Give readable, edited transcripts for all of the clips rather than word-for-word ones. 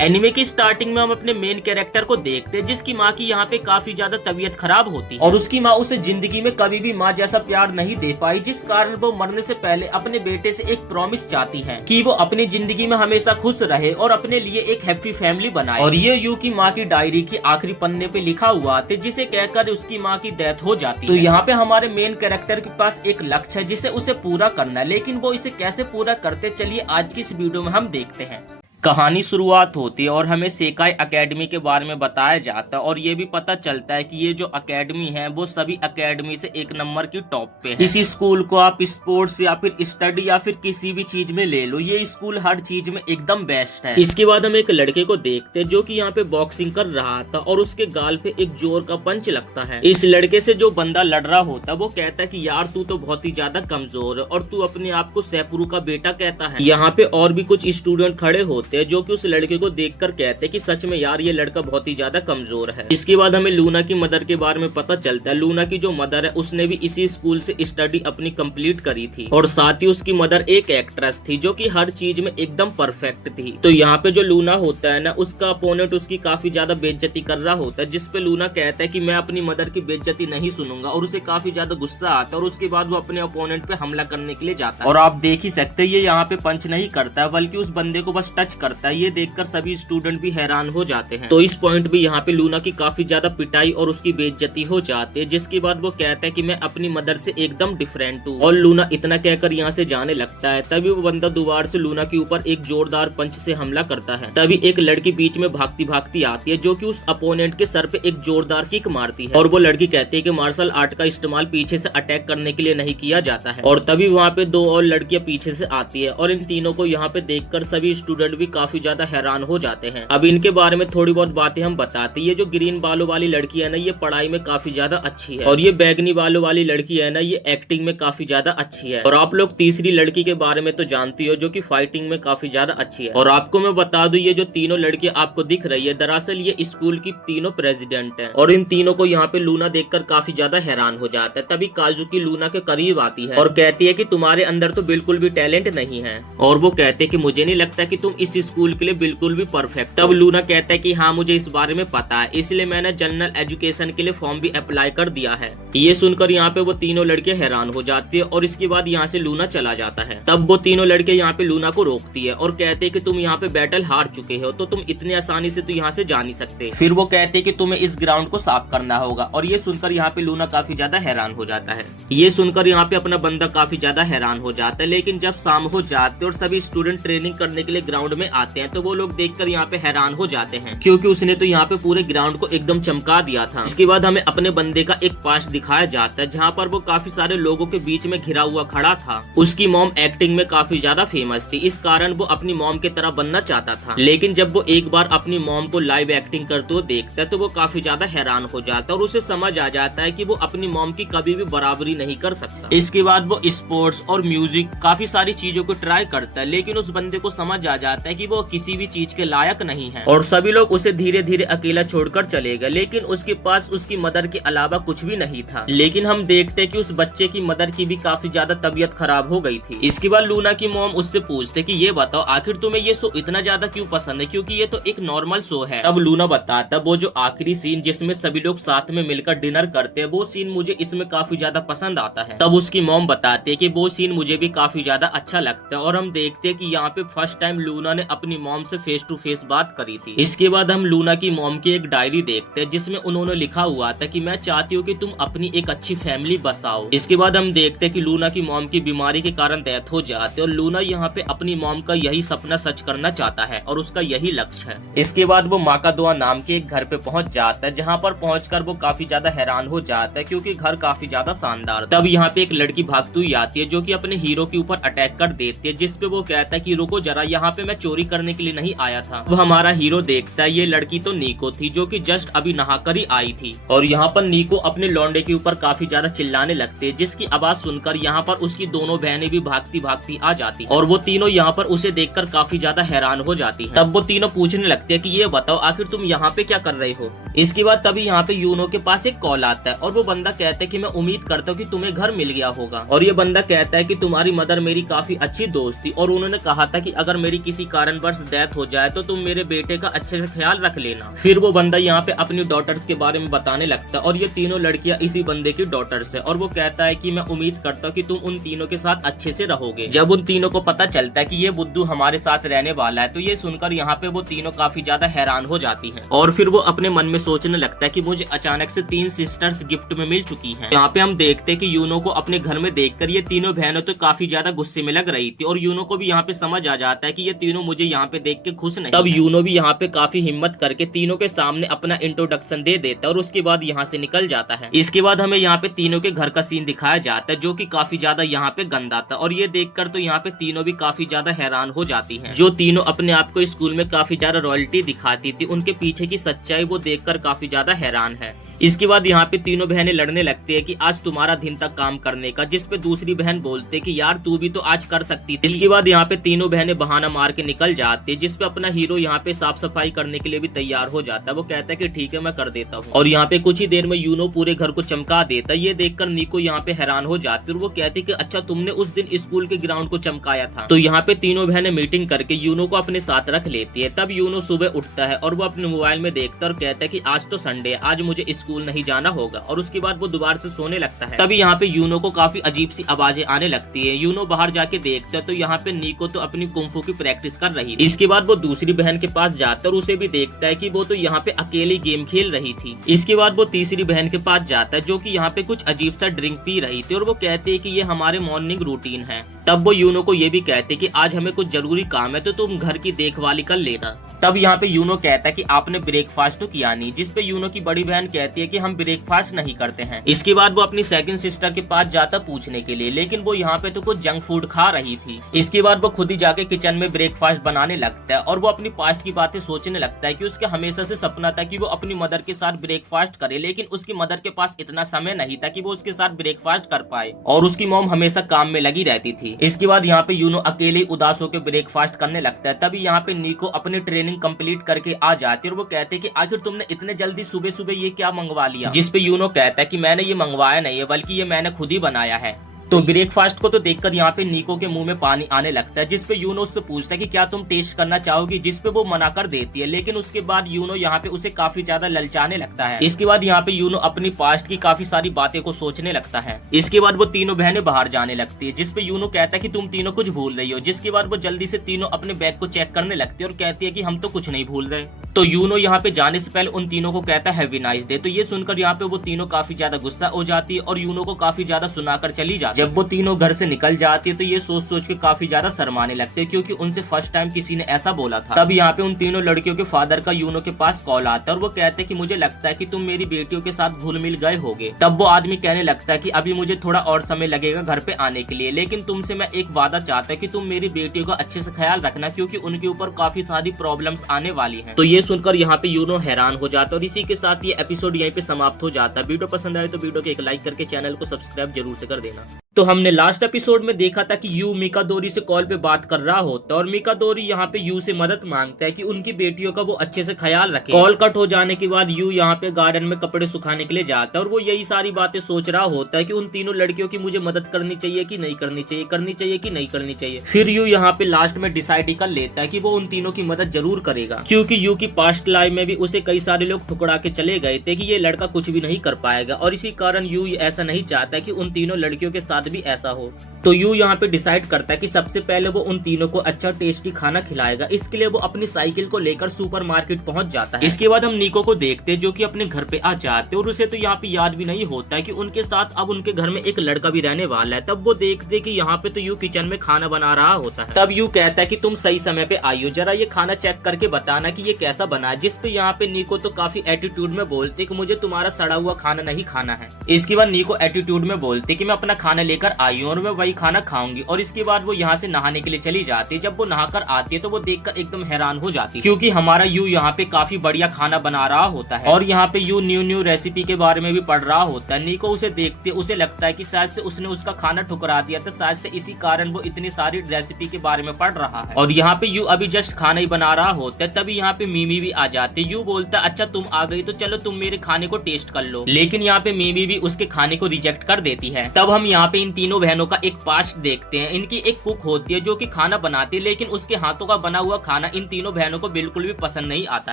Anime की starting में हम अपने मेन कैरेक्टर को देखते हैं जिसकी माँ की यहाँ पे काफी ज्यादा तबीयत खराब होती है और उसकी माँ उसे जिंदगी में कभी भी माँ जैसा प्यार नहीं दे पाई, जिस कारण वो मरने से पहले अपने बेटे से एक प्रॉमिस चाहती है कि वो अपनी जिंदगी में हमेशा खुश रहे और अपने लिए एक हैप्पी फैमिली बनाए। और ये यू की माँ की डायरी की आखिरी पन्ने पे लिखा हुआ था जिसे कहकर उसकी माँ की डेथ हो जाती है। तो यहाँ पे हमारे मेन कैरेक्टर के पास एक लक्ष्य है जिसे उसे पूरा करना है, लेकिन वो इसे कैसे पूरा करते चलिए आज की इस वीडियो में हम देखते हैं। कहानी शुरुआत होती है और हमें सेकाई एकेडमी के बारे में बताया जाता है और ये भी पता चलता है कि ये जो एकेडमी है वो सभी एकेडमी से एक नंबर की टॉप पे है। इस स्कूल को आप स्पोर्ट्स या फिर स्टडी या फिर किसी भी चीज में ले लो, ये स्कूल हर चीज में एकदम बेस्ट है। इसके बाद हम एक लड़के को देखते हैं जो कि यहाँ पे बॉक्सिंग कर रहा था और उसके गाल पे एक जोर का पंच लगता है। इस लड़के से जो बंदा लड़ रहा होता है वो कहता है कि यार तू तो बहुत ही ज्यादा कमजोर है और तू अपने आप को सैपुरु का बेटा कहता है। यहाँ पे और भी कुछ स्टूडेंट खड़े होते हैं जो कि उस लड़के को देखकर कहते हैं कि सच में यार ये लड़का बहुत ही ज्यादा कमजोर है। इसके बाद हमें लूना की मदर के बारे में पता चलता है। लूना की जो मदर है उसने भी इसी स्कूल से स्टडी अपनी कंप्लीट करी थी और साथ ही उसकी मदर एक एक्ट्रेस थी जो कि हर चीज में एकदम परफेक्ट थी। तो यहाँ पे जो लूना होता है ना, उसका अपोनेंट उसकी काफी ज्यादा बेइज्जती कर रहा होता है, जिसपे लूना कहता है कि मैं अपनी मदर की बेइज्जती नहीं सुनूंगा और उसे काफी ज्यादा गुस्सा आता है और उसके बाद वो अपने अपोनेंट पे हमला करने के लिए जाता है। और आप देख ही सकते हैं ये यहाँ पे पंच नहीं करता है बल्कि उस बंदे को बस टच करता है। ये देखकर सभी स्टूडेंट भी हैरान हो जाते हैं। तो इस पॉइंट भी यहाँ पे लूना की काफी ज्यादा पिटाई और उसकी बेइज्जती हो जाती है, जिसके बाद वो कहता है कि मैं अपनी मदर से एकदम डिफरेंट हूँ। और लूना इतना कहकर यहाँ से जाने लगता है। तभी वो बंदा दोबारा से लूना के ऊपर एक जोरदार पंच से हमला करता है। तभी एक लड़की बीच में भागती भागती आती है जो कि उस अपोनेंट के सर पे एक जोरदार किक मारती है और वो लड़की कहती है कि मार्शल आर्ट का इस्तेमाल पीछे से अटैक करने के लिए नहीं किया जाता है। और तभी वहाँ पे दो और लड़कियां पीछे से आती है और इन तीनों को यहाँ पे देखकर सभी स्टूडेंट भी काफी ज्यादा हैरान हो जाते हैं। अब इनके बारे में थोड़ी बहुत बातें हम बताते हैं। ये जो ग्रीन बालों वाली लड़की है ना, ये पढ़ाई में काफी ज्यादा अच्छी है और ये बैगनी बालों वाली लड़की है ना, ये एक्टिंग में काफी ज्यादा अच्छी है। और आप लोग तीसरी लड़की के बारे में तो जानती हो जो कि फाइटिंग में काफी ज्यादा अच्छी है। और आपको मैं बता दूं ये जो तीनों लड़कियां आपको दिख रही है दरअसल ये स्कूल की तीनों प्रेसिडेंट है। और इन तीनों को यहाँ पे लूना देखकर काफी ज्यादा हैरान हो जाता है। तभी काजुकी लूना के करीब आती है और कहती है कि तुम्हारे अंदर तो बिल्कुल भी टैलेंट नहीं है। और वो कहते हैं कि मुझे नहीं लगता कि तुम इस स्कूल के लिए बिल्कुल भी परफेक्ट। तब लूना कहता है कि हाँ मुझे इस बारे में पता है, इसलिए मैंने जनरल एजुकेशन के लिए फॉर्म भी अप्लाई कर दिया है। ये सुनकर यहाँ पे वो तीनों लड़के हैरान हो जाती है और इसके बाद यहाँ से लूना चला जाता है। तब वो तीनों लड़के यहाँ पे लूना को रोकती है और कहते हैं कि तुम यहाँ पे बैटल हार चुके हो तो तुम इतनी आसानी से तो यहाँ से जा नहीं सकते। फिर वो कहते हैं कि तुम्हें इस ग्राउंड को साफ करना होगा। और ये सुनकर यहाँ पे लूना काफी ज्यादा हैरान हो जाता है। ये सुनकर यहाँ पे अपना बंदा काफी ज्यादा हैरान हो जाता है। लेकिन जब शाम हो जाती है और सभी स्टूडेंट ट्रेनिंग करने के लिए ग्राउंड में आते हैं तो वो लोग देखकर यहाँ पे हैरान हो जाते हैं क्योंकि उसने तो यहाँ पे पूरे ग्राउंड को एकदम चमका दिया था। इसके बाद हमें अपने बंदे का एक पास्ट दिखाया जाता है जहाँ पर वो काफी सारे लोगों के बीच में घिरा हुआ खड़ा था। उसकी मॉम एक्टिंग में काफी ज्यादा फेमस थी, इस कारण वो अपनी मॉम की तरह बनना चाहता था। लेकिन जब वो एक बार अपनी मॉम को लाइव एक्टिंग करते हुए देखता है तो वो काफी ज्यादा हैरान हो जाता है और उसे समझ आ जाता है कि वो अपनी मॉम की कभी भी बराबरी नहीं कर सकता। इसके बाद वो स्पोर्ट्स और म्यूजिक काफी सारी चीजों को ट्राई करता है, लेकिन उस बंदे को समझ आ जाता है कि वो किसी भी चीज के लायक नहीं है और सभी लोग उसे धीरे धीरे अकेला छोड़कर चले गए। लेकिन उसके पास उसकी मदर के अलावा कुछ भी नहीं था। लेकिन हम देखते कि उस बच्चे की मदर की भी काफी ज्यादा तबीयत खराब हो गई थी। इसके बाद लूना की मॉम उससे पूछते कि ये बताओ आखिर तुम्हें ये शो इतना ज्यादा क्यों पसंद है, क्योंकि ये तो एक नॉर्मल शो है। तब लूना बताता वो जो आखिरी सीन जिसमें सभी लोग साथ में मिलकर डिनर करते हैं वो सीन मुझे इसमें काफी ज्यादा पसंद आता है। तब उसकी मॉम बताते कि वो सीन मुझे भी काफी ज्यादा अच्छा लगता है। और हम देखते हैं कि यहाँ पे फर्स्ट टाइम लूना ने अपनी मॉम से फेस टू फेस बात करी थी। इसके बाद हम लूना की मॉम की एक डायरी देखते हैं जिसमें उन्होंने लिखा हुआ था कि मैं चाहती हूँ कि तुम अपनी एक अच्छी फैमिली बसाओ। इसके बाद हम देखते हैं कि लूना की मॉम की बीमारी के कारण डेथ हो जाती है और लूना यहाँ पे अपनी मॉम का यही सपना सच करना चाहता है और उसका यही लक्ष्य है। इसके बाद वो माकादोआ नाम के एक घर पे पहुंच जाता है जहाँ पर पहुंचकर वो काफी ज्यादा हैरान हो जाता है क्योंकि घर काफी ज्यादा शानदार। तब यहाँ पे एक लड़की भागती हुई आती है जो कि अपने हीरो के ऊपर अटैक कर देती है, जिसपे वो कहता है कि रुको जरा, यहाँ पे मैं चोरी करने के लिए नहीं आया था। वो हमारा हीरो देखता है ये लड़की तो नीको थी जो कि जस्ट अभी नहाकर ही आई थी। और यहाँ पर नीको अपने लौंडे के ऊपर काफी ज्यादा चिल्लाने लगते हैं, जिसकी आवाज सुनकर यहाँ पर उसकी दोनों बहनें भी भागती भागती आ जाती और वो तीनों यहाँ पर उसे देखकर काफी ज्यादा हैरान हो जाती हैं। तब वो तीनों पूछने लगते हैं कि ये बताओ आखिर तुम यहाँ पे क्या कर रहे हो। इसके बाद तभी यहाँ पे यूनो के पास एक कॉल आता है और वो बंदा कहता है कि मैं उम्मीद करता हूँ कि तुम्हें घर मिल गया होगा। और ये बंदा कहता है कि तुम्हारी मदर मेरी काफी अच्छी दोस्त थी और उन्होंने कहा था कि अगर मेरी किसी कारणवश डेथ हो जाए तो तुम मेरे बेटे का अच्छे से ख्याल रख लेना। फिर वो बंदा यहाँ पे अपनी डॉटर्स के बारे में बताने लगता है और ये तीनों लड़कियां इसी बंदे की डॉटर्स है। और वो कहता है कि मैं उम्मीद करता हूँ कि तुम उन तीनों के साथ अच्छे से रहोगे। जब उन तीनों को पता चलता है कि ये बुद्धू हमारे साथ रहने वाला है तो ये सुनकर यहाँ पे वो तीनों काफी ज्यादा हैरान हो जाती है और फिर वो अपने मन में सोचने लगता है कि मुझे अचानक से 3 सिस्टर्स गिफ्ट में मिल चुकी हैं। यहाँ पे हम देखते हैं कि यूनो को अपने घर में देखकर ये तीनों बहनों तो काफी ज्यादा गुस्से में लग रही थी और यूनो को भी यहाँ पे समझ आ जाता है कि ये तीनों मुझे यहाँ पे देख के खुश नहीं। तब यूनो भी यहाँ पे काफी हिम्मत करके तीनों के सामने अपना इंट्रोडक्शन दे देता है और उसके बाद यहाँ से निकल जाता है। इसके बाद हमें यहाँ पे तीनों के घर का सीन दिखाया जाता है जो की काफी ज्यादा यहाँ पे गंदा था और ये देखकर तो यहाँ पे तीनों भी काफी ज्यादा हैरान हो जाती है। जो तीनों अपने आप को स्कूल में काफी ज्यादा रॉयल्टी दिखाती थी उनके पीछे की सच्चाई वो देखकर काफी ज्यादा हैरान है। इसके बाद यहाँ पे तीनों बहनें लड़ने लगती है कि आज तुम्हारा दिन तक काम करने का, जिस पे दूसरी बहन बोलते कि यार तू भी तो आज कर सकती थी। इसके बाद यहाँ पे तीनों बहनें बहाना मार के निकल जाती है जिस पे अपना हीरो यहाँ पे साफ सफाई करने के लिए भी तैयार हो जाता है। वो कहता है कि ठीक है मैं कर देता हूँ और यहाँ पे कुछ ही देर में यूनो पूरे घर को चमका देता है। ये देखकर निको यहाँ पे हैरान हो जाती है और वो कहती कि अच्छा तुमने उस दिन स्कूल के ग्राउंड को चमकाया था। तो यहाँ पे तीनों बहनें मीटिंग करके यूनो को अपने साथ रख लेती है। तब यूनो सुबह उठता है और वो अपने मोबाइल में देखता है और कहता है कि आज तो संडे है, आज मुझे स्कूल नहीं जाना होगा और उसके बाद वो दोबारा से सोने लगता है। तभी यहाँ पे यूनो को काफी अजीब सी आवाजें आने लगती है। यूनो बाहर जाके देखता है तो यहाँ पे निको तो अपनी कुंफू की प्रैक्टिस कर रही थी। इसके बाद वो दूसरी बहन के पास जाता है और उसे भी देखता है कि वो तो यहाँ पे अकेली गेम खेल रही थी। इसके बाद वो तीसरी बहन के पास जाता है जो कि यहाँ पे कुछ अजीब सा ड्रिंक पी रही थी और वो कहते हैं कि ये हमारे मॉर्निंग रूटीन है। तब वो यूनो को ये भी कहते कि आज हमें कुछ जरूरी काम है तो तुम घर की देखभाली कर लेना। तब यहाँ पे यूनो कहता है कि आपने ब्रेकफास्ट तो किया नहीं, जिस पे यूनो की बड़ी बहन कहती है कि हम ब्रेकफास्ट नहीं करते हैं। इसके बाद वो अपनी सेकंड सिस्टर के पास जाता पूछने के लिए, लेकिन वो यहाँ पे तो कुछ जंक फूड खा रही थी। इसके बाद वो खुद ही जाके किचन में ब्रेकफास्ट बनाने लगता है और वो अपनी पास्ट की बातें सोचने लगता है कि उसका हमेशा से सपना था कि वो अपनी मदर के साथ ब्रेकफास्ट करे, लेकिन उसकी मदर के पास इतना समय नहीं था कि वो उसके साथ ब्रेकफास्ट कर पाए और उसकी मॉम हमेशा काम में लगी रहती थी। इसके बाद यहाँ पे यूनो अकेले उदास होकर ब्रेकफास्ट करने लगता है। तभी यहाँ पे निको अपनी ट्रेनिंग कंप्लीट करके आ जाती है और वो कहते हैं कि आखिर तुमने इतने जल्दी सुबह सुबह ये क्या मंगवा लिया। जिस पे यूनो कहता है कि मैंने ये मंगवाया नहीं है बल्कि ये मैंने खुद ही बनाया है। तो ब्रेकफास्ट को तो देखकर यहाँ पे निको के मुंह में पानी आने लगता है, जिस पे यूनो उससे पूछता है कि क्या तुम टेस्ट करना चाहोगी, जिस पे वो मना कर देती है। लेकिन उसके बाद यूनो यहाँ पे उसे काफी ज्यादा ललचाने लगता है। इसके बाद यहाँ पे यूनो अपनी पास्ट की काफी सारी बातें को सोचने लगता है। इसके बाद वो तीनों बहनें बाहर जाने लगती है, जिस पे यूनो कहता है कि तुम तीनों कुछ भूल रही हो। जिसके बाद वो जल्दी से तीनों अपने बैग को चेक करने लगती है और कहती है कि हम तो कुछ नहीं भूल रहे। तो यूनो यहाँ पे जाने से पहले उन तीनों को कहता है हैवी नाइस डे। तो ये सुनकर यहाँ पे वो तीनों काफी ज्यादा गुस्सा हो जाती है और यूनो को काफी ज्यादा सुनाकर चली जाती है। जब वो तीनों घर से निकल जाती है तो ये सोच सोच के काफी ज्यादा शर्माने लगते हैं क्योंकि उनसे फर्स्ट टाइम किसी ने ऐसा बोला था। तब यहाँ पे उन तीनों लड़कियों के फादर का यूनो के पास कॉल आता है और वो कहते हैं कि मुझे लगता है कि तुम मेरी बेटियों के साथ घुल मिल गए होगे। तब वो आदमी कहने लगता है कि अभी मुझे थोड़ा और समय लगेगा घर पे आने के लिए, लेकिन तुमसे मैं एक वादा चाहता है कि तुम मेरी बेटियों का अच्छे से ख्याल रखना क्योंकि उनके ऊपर काफी सारी प्रॉब्लम्स आने वाली है। तो ये सुनकर यहाँ पे यूनो हैरान हो जाता है और इसी के साथ ये एपिसोड यहीं पे समाप्त हो जाता है। वीडियो पसंद आए तो वीडियो को एक लाइक करके चैनल को सब्सक्राइब जरूर से कर देना। तो हमने लास्ट एपिसोड में देखा था कि यू मिकादोरी से कॉल पे बात कर रहा होता है और मिकादोरी यहाँ पे यू से मदद मांगता है कि उनकी बेटियों का वो अच्छे से ख्याल रखे। कॉल कट हो जाने के बाद यू यहाँ पे गार्डन में कपड़े सुखाने के लिए जाता है और वो यही सारी बातें सोच रहा होता है कि उन तीनों लड़कियों की मुझे मदद करनी चाहिए कि नहीं करनी चाहिए, करनी चाहिए कि नहीं करनी चाहिए। फिर यू यहाँ पे लास्ट में डिसाइड ही कर लेता है कि वो उन तीनों की मदद जरूर करेगा क्योंकि यू की पास्ट लाइफ में भी उसे कई सारे लोग ठुकरा के चले गए थे कि ये लड़का कुछ भी नहीं कर पाएगा और इसी कारण यू ऐसा नहीं चाहता कि उन तीनों लड़कियों के साथ भी ऐसा हो। तो यू यहाँ पे डिसाइड करता है कि सबसे पहले वो उन तीनों को अच्छा टेस्टी खाना खिलाएगा। इसके लिए वो अपनी साइकिल को लेकर सुपरमार्केट पहुंच जाता है। इसके बाद हम निको को देखते हैं जो कि अपने घर पे आ जाते हैं और उसे तो यहाँ पे याद भी नहीं होता है कि उनके साथ अब उनके घर में एक लड़का भी रहने वाला है। तब वो देखते कि यहाँ पे तो यू किचन में खाना बना रहा होता है। तब यू कहता है कि तुम सही समय पे आई हो, जरा ये खाना चेक करके बताना कि ये कैसा बना है। जिस पे यहाँ पे निको तो काफी एटीट्यूड में बोलते कि मुझे तुम्हारा सड़ा हुआ खाना नहीं खाना है। इसके बाद निको एटीट्यूड में बोलते कि मैं अपना खाना लेकर आई हूँ और मैं वही खाना खाऊंगी। और इसके बाद वो यहाँ से नहाने के लिए चली जाती है। जब वो नहाकर आती है तो वो देखकर एकदम हैरान हो जाती है, क्योंकि हमारा यू यहाँ पे काफी बढ़िया खाना बना रहा होता है और यहाँ पे यू न्यू रेसिपी के बारे में भी पढ़ रहा होता है। नीको उसे देखते उसे लगता है कि शायद से उसने उसका खाना ठुकरा दिया था, शायद से इसी कारण वो इतनी सारी रेसिपी के बारे में पढ़ रहा है। और यहाँ पे यू अभी जस्ट खाना ही बना रहा होता है, तभी यहाँ पे मीमी भी आ जाती है। यू बोलता है अच्छा तुम आ गई तो चलो तुम मेरे खाने को टेस्ट कर लो, लेकिन यहाँ पे मीमी भी उसके खाने को रिजेक्ट कर देती है। तब हम यहाँ पे इन तीनों बहनों का एक पास्ट देखते हैं। इनकी एक कुक होती है जो कि खाना बनाती है, लेकिन उसके हाथों का बना हुआ खाना इन तीनों बहनों को बिल्कुल भी पसंद नहीं आता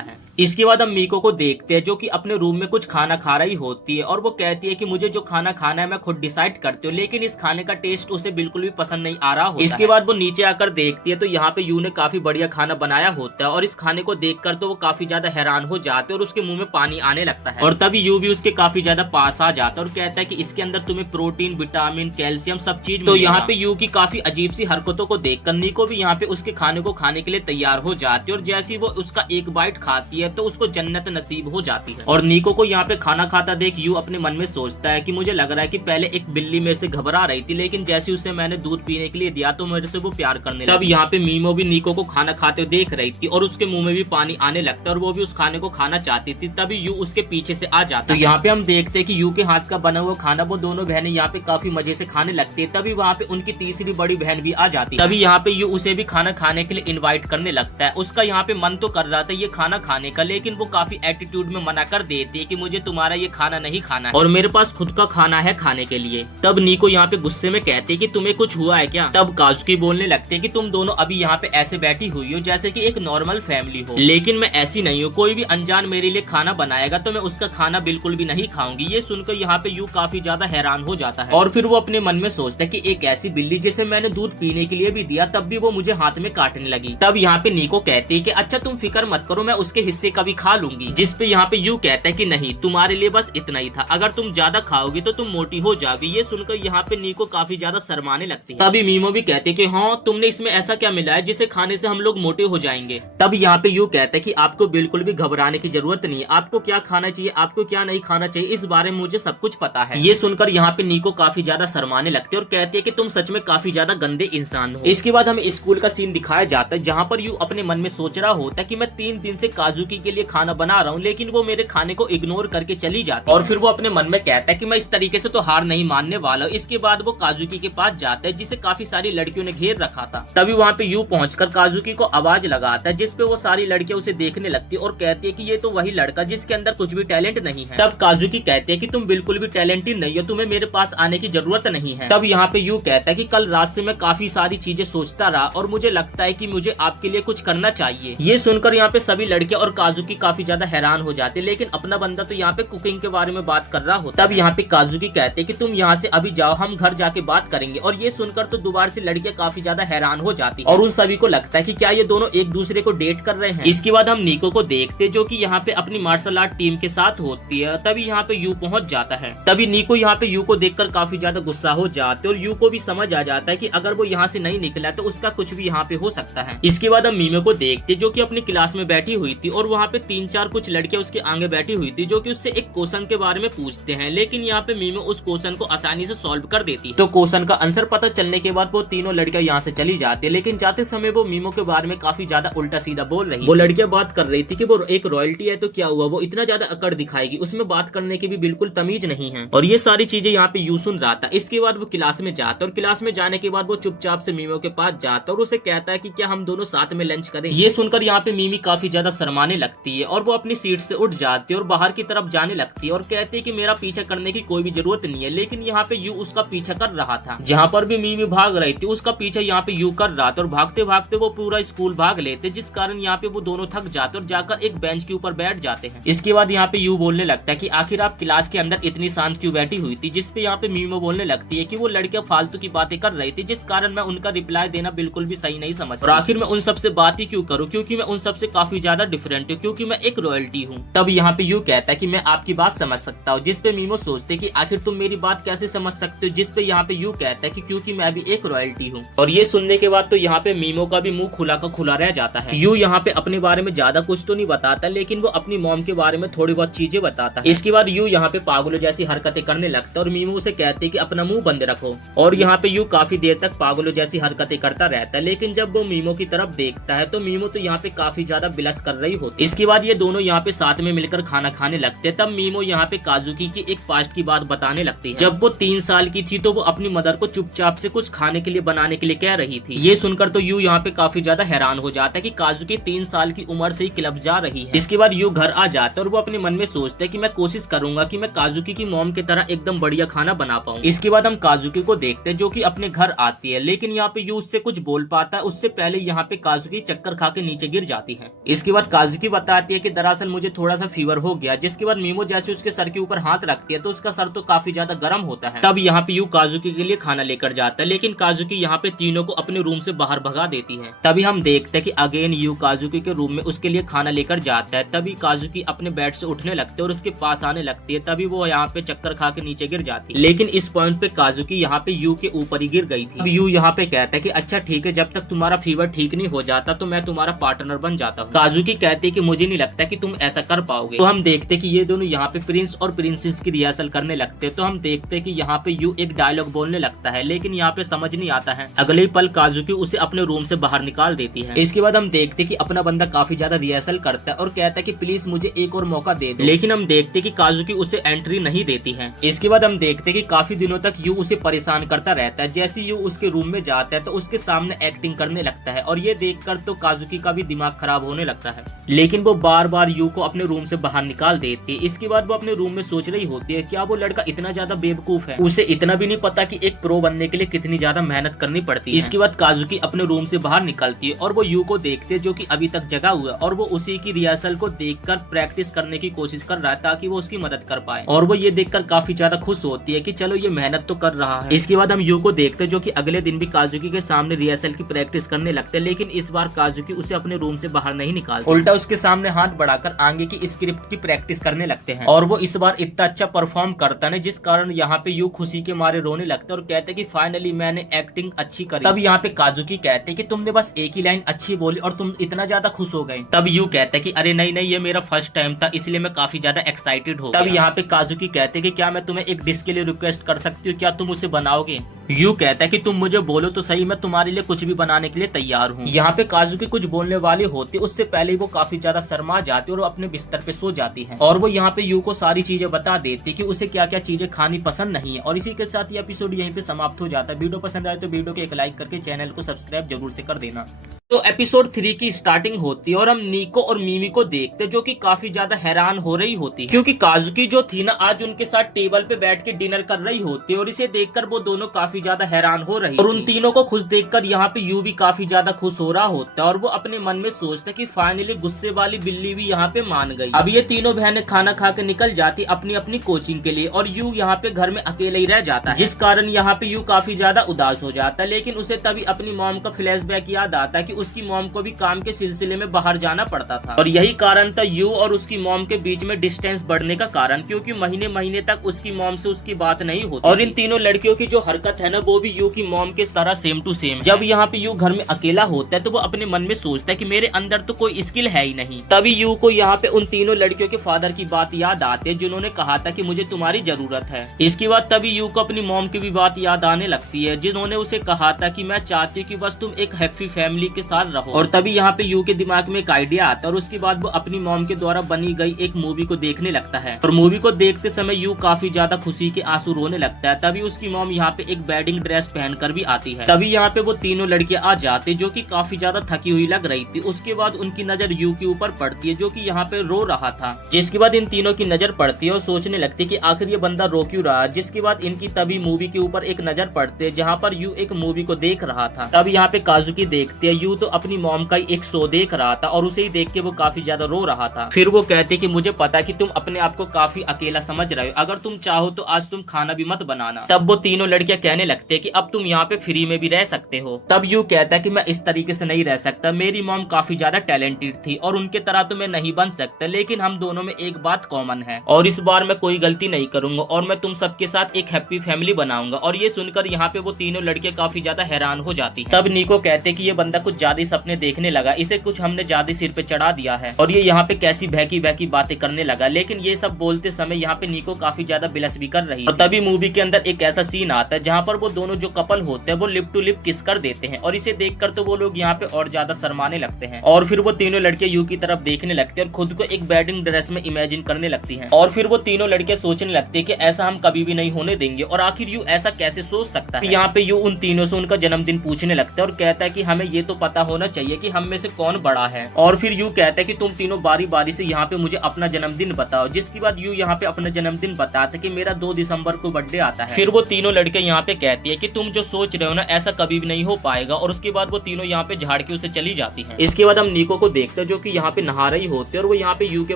है। इसके बाद हम मीको को देखते हैं जो कि अपने रूम में कुछ खाना खा रही होती है और वो कहती है कि मुझे जो खाना खाना है मैं खुद डिसाइड करती हूँ, लेकिन इस खाने का टेस्ट उसे बिल्कुल भी पसंद नहीं आ रहा होता। इसके बाद वो नीचे आकर देखती है तो यहाँ पे यू ने काफी बढ़िया खाना बनाया होता है और इस खाने को देखकर तो वो काफी ज्यादा हैरान हो जाते हैं और उसके मुंह में पानी आने लगता है। और तभी यू भी उसके काफी ज्यादा पास आ जाता है और कहता है कि इसके अंदर तुम्हें प्रोटीन, विटामिन, कैल्शियम सब चीज। तो यहाँ पे यू की काफी अजीब सी हरकतों को देखकर नीको भी यहाँ पे उसके खाने को खाने के लिए तैयार हो जाती है और जैसे ही वो उसका एक बाइट खाती है तो उसको जन्नत नसीब हो जाती है। और नीको को यहाँ पे खाना खाता देख यू अपने मन में सोचता है कि मुझे लग रहा है कि पहले एक बिल्ली मेरे से घबरा रही थी, लेकिन जैसे उसे मैंने दूध पीने के लिए दिया तो मेरे से वो प्यार करने लगी। तब यहाँ पे मीमो भी नीको को खाना खाते हुए देख रही थी और उसके मुंह में भी पानी आने लगता है और वो भी उस खाने को खाना चाहती थी। तभी यू उसके पीछे से आ जाता है। तो यहाँ पे हम देखते हैं कि यू के हाथ का बना हुआ खाना वो दोनों बहनें यहाँ पे काफी मजे से खाने लगती है। तभी वहाँ पे उनकी तीसरी बड़ी बहन भी आ जाती है। तभी यहाँ पे यू उसे भी खाना खाने के लिए इनवाइट करने लगता है। उसका यहाँ पे मन तो कर रहा था ये खाना खाने का, लेकिन वो काफी एटीट्यूड में मना कर देती है कि मुझे तुम्हारा ये खाना नहीं खाना है और मेरे पास खुद का खाना है खाने के लिए। तब नीको यहाँ पे गुस्से में कहते है कि तुम्हें कुछ हुआ है क्या। तब काजुकी बोलने लगते है कि तुम दोनों अभी यहाँ पे ऐसे बैठी हुई हो जैसे कि एक नॉर्मल फैमिली हो, लेकिन मैं ऐसी नहीं हूँ। कोई भी अनजान मेरे लिए खाना बनाएगा तो मैं उसका खाना बिल्कुल भी नहीं खाऊंगी। ये सुनकर यहाँ पे यू काफी ज्यादा हैरान हो जाता है और फिर वो अपने मन में सोचता है कि एक ऐसी बिल्ली जिसे मैंने दूध पीने के लिए भी दिया तब भी वो मुझे हाथ में काटने लगी। तब यहाँ पे नीको कहती है कि अच्छा तुम फिक्र मत करो, मैं उसके हिस्से का भी खा लूंगी। जिस पे यहाँ पे यू कहता है कि नहीं, तुम्हारे लिए बस इतना ही था, अगर तुम ज्यादा खाओगी तो तुम मोटी हो जाओगी। ये सुनकर यहाँ पे नीको काफी ज्यादा शर्माने लगती है। तभी मीमो भी कहती है कि हाँ तुमने इसमें ऐसा क्या मिला है जिसे खाने से हम लोग मोटे हो जाएंगे। तब यहाँ पे यू कहता है कि आपको बिल्कुल भी घबराने की जरूरत नहीं है, आपको क्या खाना चाहिए आपको क्या नहीं खाना चाहिए इस बारे में मुझे सब कुछ पता है। ये सुनकर यहाँ पे नीको काफी ज्यादा शर्माने लगती है और कहती है कि तुम सच में काफी ज्यादा गंदे इंसान हो। इसके बाद हमें स्कूल का सीन दिखाया जाता है जहाँ पर यू अपने मन में सोच रहा होता है कि मैं 3 दिन से काजुकी के लिए खाना बना रहा हूँ, लेकिन वो मेरे खाने को इग्नोर करके चली जाती है। और फिर वो अपने मन में कहता है कि मैं इस तरीके से तो हार नहीं मानने वाला। इसके बाद वो काजुकी के पास जाता है जिसे काफी सारी लड़कियों ने घेर रखा था। तभी वहाँ पे यू पहुंचकर काजुकी को आवाज लगाता है जिसपे वो सारी लड़कियां उसे देखने लगती है और कहती है कि ये तो वही लड़का जिसके अंदर कुछ भी टैलेंट नहीं है। तब काजुकी कहते हैं कि तुम बिल्कुल भी टैलेंटेड नहीं हो, तुम्हें मेरे पास आने की जरूरत नहीं है। तब यहाँ पे यू कहता है कि कल रात से मैं काफी सारी चीजें सोचता रहा और मुझे लगता है कि मुझे आपके लिए कुछ करना चाहिए। ये सुनकर यहाँ पे सभी लड़कियां और काजुकी काफी ज्यादा हैरान हो जाते, लेकिन अपना बंदा तो यहाँ पे कुकिंग के बारे में बात कर रहा होता। तब यहाँ पे काजुकी कहते हैं कि तुम यहाँ से अभी जाओ, हम घर जाके बात करेंगे। और ये सुनकर तो दोबारा से लड़कियां काफी ज्यादा हैरान हो जाती और उन सभी को लगता है कि क्या ये दोनों एक दूसरे को डेट कर रहे हैं। इसके बाद हम नीको को देखते जो कि यहाँ पे अपनी मार्शल आर्ट टीम के साथ होती है। तभी यहाँ पे यू पहुंच जाता है। तभी नीको यहाँ पे यू को देखकर काफी ज्यादा गुस्सा हो जाते और यू को भी समझ आ जाता है कि अगर वो यहाँ से नहीं निकला तो उसका कुछ भी यहाँ पे हो सकता है। इसके बाद हम मीमो को देखते जो कि अपनी क्लास में बैठी हुई थी और वहाँ पे 3-4 कुछ लड़कियां उसके आगे बैठी हुई थी जो कि उससे एक क्वेश्चन के बारे में पूछते हैं, लेकिन यहाँ पे मीमो उस क्वेश्चन को आसानी से सॉल्व कर देती है। तो क्वेश्चन का आंसर पता चलने के बाद वो तीनों लड़कियां यहाँ से चली जाती है, लेकिन जाते समय वो मीमो के बारे में काफी ज्यादा उल्टा सीधा बोल रही। वो लड़कियां बात कर रही थी कि वो एक रॉयल्टी है तो क्या हुआ, वो इतना ज्यादा अकड़ दिखाएगी, उसमें बात करने की भी बिल्कुल तमीज नहीं है। और ये सारी चीजें यहाँ पे यू सुन रहा था। इसके बाद वो क्लास में जाता और क्लास में जाने के बाद वो चुपचाप से मीमो के पास जाता और उसे कहता है कि क्या हम दोनों साथ में लंच करें। ये सुनकर यहाँ पे मीमी काफी ज्यादा शर्माने लगती है और वो अपनी सीट से उठ जाती है और बाहर की तरफ जाने लगती है और कहती है कि मेरा पीछा करने की कोई भी जरूरत नहीं है। लेकिन यहाँ पे यू उसका पीछा कर रहा था। जहाँ पर भी मीमी भाग रही थी उसका पीछा यहाँ पे यू कर रहा था और भागते भागते वो पूरा स्कूल भाग लेते, जिस कारण यहाँ पे वो दोनों थक जाते और जाकर एक बेंच के ऊपर बैठ जाते हैं। इसके बाद यहाँ पे यू बोलने लगता है कि आखिर आप क्लास के अंदर इतनी शांत क्यों बैठी हुई थी, जिसपे यहाँ पे मीमो बोलने लगती है कि वो लड़कियां फालतू की बातें कर रही थी, जिस कारण मैं उनका रिप्लाई देना बिल्कुल भी सही नहीं समझ। और आखिर मैं उन सबसे बात ही क्यों करूँ, क्योंकि मैं उन सबसे काफी ज्यादा डिफरेंट हूँ, क्योंकि मैं एक रॉयल्टी हूँ। तब यहाँ पे यू कहता है कि मैं आपकी बात समझ सकता हूँ, जिसपे मीमो सोचते कि आखिर तुम मेरी बात कैसे समझ सकते हो, जिसपे यहाँ पे यू कहता है कि क्योंकि मैं भी एक रॉयल्टी हूँ। और ये सुनने के बाद तो यहाँ पे मीमो का भी मुंह खुला का खुला रह जाता है। यू यहाँ पे अपने बारे में ज्यादा कुछ तो नहीं बताता, लेकिन वो अपनी मॉम के बारे में थोड़ी बहुत चीजें बताता है। इसके बाद यू यहाँ पे पागलों जैसी हरकतें करने लगता है और मीमो उसे कहते कि अपना मुंह बंद रखो। और यहाँ पे यू काफी देर तक पागलों जैसी हरकतें करता रहता है, लेकिन जब वो मीमो की तरफ देखता है तो मीमो तो यहाँ पे काफी ज्यादा बिलस कर रही होती है। इसके बाद ये दोनों यहाँ पे साथ में मिलकर खाना खाने लगते। तब मीमो यहाँ पे काजुकी की एक पास्ट की बात बताने लगती है। जब वो 3 साल की थी तो वो अपनी मदर को चुपचाप से कुछ खाने के लिए बनाने के लिए कह रही थी। ये सुनकर तो यू यहाँ पे काफी ज्यादा हैरान हो जाता है कि काजुकी 3 साल की उम्र से ही क्लब जा रही है। इसके बाद यू घर आ जाता है और वो अपने मन में सोचता है कि मैं कोशिश करूंगा कि मैं काजुकी की मॉम की तरह एकदम बढ़िया खाना बना पाऊँ। इसके बाद हम काजुकी को देखते हैं जो कि अपने घर आती है, लेकिन यहाँ पे यू उससे कुछ बोल पाता है उससे पहले यहाँ पे काजुकी चक्कर खा के नीचे गिर जाती है। इसके बाद काजुकी बताती है कि दरअसल मुझे थोड़ा सा फीवर हो गया। जिसके बाद मीमो जैसे उसके सर के ऊपर हाथ रखती है तो उसका सर तो काफी ज्यादा गर्म होता है। तब यहाँ पे यू काजुकी के लिए खाना लेकर जाता है, लेकिन काजुकी यहाँ पे तीनों को अपने रूम से बाहर भगा देती है। तभी हम देखते हैं कि अगेन यू काजुकी के रूम में उसके लिए खाना लेकर जाता है। तभी काजुकी अपने बेड से उठने लगते और उसके पास आने लगती है। तभी वो यहाँ पे चक्कर खा के नीचे गिर जाती है, लेकिन इस पॉइंट पे काजुकी यहाँ पे यू के ऊपर ही गिर गई थी। अब यू यहाँ पे कहता है कि अच्छा ठीक है, जब तक तुम्हारा फीवर ठीक नहीं हो जाता तो मैं तुम्हारा पार्टनर बन जाता हूँ। काजुकी कहती है कि मुझे नहीं लगता कि तुम ऐसा कर पाओगे। तो हम देखते कि ये दोनों यहाँ पे प्रिंस और प्रिंसेस की रिहर्सल करने लगते। तो हम देखते कि यहाँ पे यू एक डायलॉग बोलने लगता है, लेकिन यहाँ पे समझ नहीं आता है। अगले ही पल काजुकी उसे अपने रूम से बाहर निकाल देती है। इसके बाद हम देखते कि अपना बंदा काफी ज्यादा रिहर्सल करता है और कहता है कि प्लीज मुझे एक और मौका दे दो, लेकिन हम देखते कि काजुकी उसे एंट्री नहीं देती है। इसके बाद हम देखते कि काफी दिनों तक यू उसे परेशान करता रहता है। जैसे यू उसके रूम में जाता है तो उसके सामने एक्टिंग करने लगता है और ये देखकर तो काजुकी का भी दिमाग खराब होने लगता है, लेकिन वो बार बार यू को अपने रूम से बाहर निकाल देती है। इसके बाद वो अपने रूम में सोच रही होती है क्या वो लड़का इतना ज्यादा बेवकूफ है, उसे इतना भी नहीं पता कि एक प्रो बनने के लिए कितनी ज्यादा मेहनत करनी पड़ती है। इसके बाद काजुकी अपने रूम से बाहर निकलती है और वो यू को देखते है जो कि अभी तक जगा हुआ है और वो उसी की रिहर्सल को देखकर प्रैक्टिस करने की कोशिश कर रहा है ताकि वो उसकी मदद कर पाए। और वो ये देखकर काफी ज्यादा खुश होती है कि चलो ये मेहनत तो कर रहा है। इसके बाद हम यू को देखते हैं जो कि अगले दिन भी काजुकी के सामने रिहर्सल की प्रैक्टिस करने लगते हैं, लेकिन इस बार काजुकी उसे अपने रूम से बाहर नहीं निकालती, उल्टा उसके सामने हाथ बढ़ाकर आगे की स्क्रिप्ट की प्रैक्टिस करने लगते हैं। और वो इस बार इतना अच्छा परफॉर्म करता है जिस कारण यहाँ पे यू खुशी के मारे रोने लगते और कहते कि फाइनली मैंने एक्टिंग अच्छी करी। तब यहाँ पे काजुकी कहते कि तुमने बस एक ही लाइन अच्छी बोली और तुम इतना ज्यादा खुश हो गए। तब यू कहते कि अरे नहीं नहीं, ये मेरा फर्स्ट टाइम था इसलिए मैं काफी ज्यादा एक्साइटेड हो गया। तब यहाँ पे काजुकी कहते कि क्या मैं तुम्हें एक डिश के लिए रिक्वेस्ट कर सकती हूँ, क्या तुम उसे बनाओगे? यू कहता है कि तुम मुझे बोलो तो सही, मैं तुम्हारे लिए कुछ भी बनाने के लिए तैयार हूँ। यहाँ पे काजुकी कुछ बोलने वाली होती उससे पहले वो काफी ज्यादा शर्मा जाती और वो अपने बिस्तर पे सो जाती है। और वो यहाँ पे यू को सारी चीजें बता देती कि उसे क्या क्या चीजें खानी पसंद नहीं है। और इसी के साथ ये एपिसोड यहीं पे समाप्त हो जाता है। वीडियो पसंद आए तो वीडियो को एक लाइक करके चैनल को सब्सक्राइब जरूर से कर देना। तो एपिसोड 3 की स्टार्टिंग होती है और हम नीको और मिमी को देखते जो कि काफी ज्यादा हैरान हो रही होती है, क्योंकि काजुकी जो थी ना आज उनके साथ टेबल पे बैठ के डिनर कर रही होती है और इसे देखकर वो दोनों काफी ज्यादा हैरान हो रही और उन तीनों को खुश देखकर यहाँ पे यू भी काफी ज्यादा खुश हो रहा होता है और वो अपने मन में सोचता है कि फाइनली गुस्से वाली बिल्ली भी यहाँ पे मान गई। अब ये तीनों बहनें खाना खा के निकल जाती अपनी अपनी कोचिंग के लिए और यू यहाँ पे घर में अकेले ही रह जाता है, जिस कारण यहाँ पे यू काफी ज्यादा उदास हो जाता है। लेकिन उसे तभी अपनी मॉम का फ्लैशबैक याद आता है कि उसकी मॉम को भी काम के सिलसिले में बाहर जाना पड़ता था और यही कारण था यू और उसकी मॉम के बीच में डिस्टेंस बढ़ने का कारण, क्योंकि महीने महीने तक उसकी मॉम से उसकी बात नहीं होती। और इन तीनों लड़कियों की जो हरकत है ना वो भी यू की मॉम के तरह सेम टू सेम। जब यहाँ पे यू घर में अकेला होता है तो वो अपने मन में सोचता है कि मेरे अंदर तो कोई स्किल है ही नहीं। तभी यू को यहाँ पे उन तीनों लड़कियों के फादर की बात याद आती है जिन्होंने कहा था कि मुझे तुम्हारी जरूरत है। इसके बाद तभी यू को अपनी मॉम की भी बात याद आने लगती है जिन्होंने उसे कहा था कि मैं चाहती हूँ कि बस तुम एक हैप्पी फैमिली के साथ रहो। और तभी यहाँ पे यू के दिमाग में एक आइडिया आता है और उसके बाद वो अपनी मॉम के द्वारा बनी गई एक मूवी को देखने लगता है और मूवी को देखते समय यू काफी ज्यादा खुशी के आंसू रोने लगता है। तभी उसकी मॉम यहाँ पे एक वेडिंग ड्रेस पहनकर भी आती है। तभी यहाँ पे वो तीनों लड़कियां आ जाती जो कि काफी ज्यादा थकी हुई लग रही थी। उसके बाद उनकी नजर यू के ऊपर पड़ती है जो कि यहाँ पे रो रहा था, जिसके बाद इन तीनों की नजर पड़ती है और सोचने लगती है कि आखिर ये बंदा रो क्यों रहा। जिसके बाद इनकी तभी मूवी के ऊपर एक नजर पड़ती है जहाँ पर यू एक मूवी को देख रहा था। तब यहाँ पे काजुकी देखती है यू तो अपनी मॉम का एक शो देख रहा था और उसे ही देख के वो काफी ज्यादा रो रहा था। फिर वो कहते कि मुझे पता कि तुम अपने आप को काफी अकेला समझ रहे हो, अगर तुम चाहो तो आज तुम खाना भी मत बनाना। तब वो तीनों लड़कियां कहने लगते कि अब तुम यहाँ पे फ्री में भी रह सकते हो। तब यू कहता है कि मैं इस तरीके से नहीं रह सकता, मेरी मॉम काफी ज्यादा टैलेंटेड थी और उनके तरह तो मैं नहीं बन सकता, लेकिन हम दोनों में एक बात कॉमन है और इस बार मैं कोई गलती नहीं करूंगा और मैं तुम सबके साथ एक हैप्पी फैमिली बनाऊंगा। और ये सुनकर यहाँ पे वो तीनों लड़कियां काफी ज्यादा हैरान हो जाती हैं। तब नीको कहते कि ये बंदा कुछ ज्यादा सपने देखने लगा, इसे कुछ हमने ज्यादा सिर पे चढ़ा दिया है और ये यहाँ पे कैसी बहकी बहकी बातें करने लगा। लेकिन ये सब बोलते समय यहाँ पे निको काफी ज्यादा बिलस भी कर रही है। और तभी मूवी के अंदर एक ऐसा सीन आता है जहाँ पर वो दोनों जो कपल होते हैं वो लिप टू लिप किस कर देते हैं और इसे देखकर तो वो लोग यहाँ पे और ज्यादा शर्माने लगते हैं और फिर वो तीनों लड़के यू की तरफ देखने लगते हैं और खुद को एक वेडिंग ड्रेस में इमेजिन करने लगती हैं। और फिर वो तीनों लड़के सोचने लगते हैं कि ऐसा हम कभी भी नहीं होने देंगे और आखिर यू ऐसा कैसे सोच सकता है। यहाँ पे यू उन तीनों से उनका जन्मदिन पूछने लगता है और कहता है कि हमें ये तो पता होना चाहिए कि हम में से कौन बड़ा है। और फिर यू कहता है कि तुम तीनों बारी बारी से यहाँ पे मुझे अपना जन्मदिन बताओ, जिसके बाद यू यहाँ पे अपना जन्मदिन बताता है कि मेरा 2 दिसंबर को बर्थडे आता है। फिर वो तीनों लड़के यहाँ पे कहती है कि तुम जो सोच रहे हो ना ऐसा कभी भी नहीं हो पाएगा और उसके बाद वो तीनों यहाँ पे झाड़ के उसे चली जाती है। इसके बाद हम निको को देखते हैं जो कि यहाँ पे नहा रही होती है और वो यहाँ पे यू के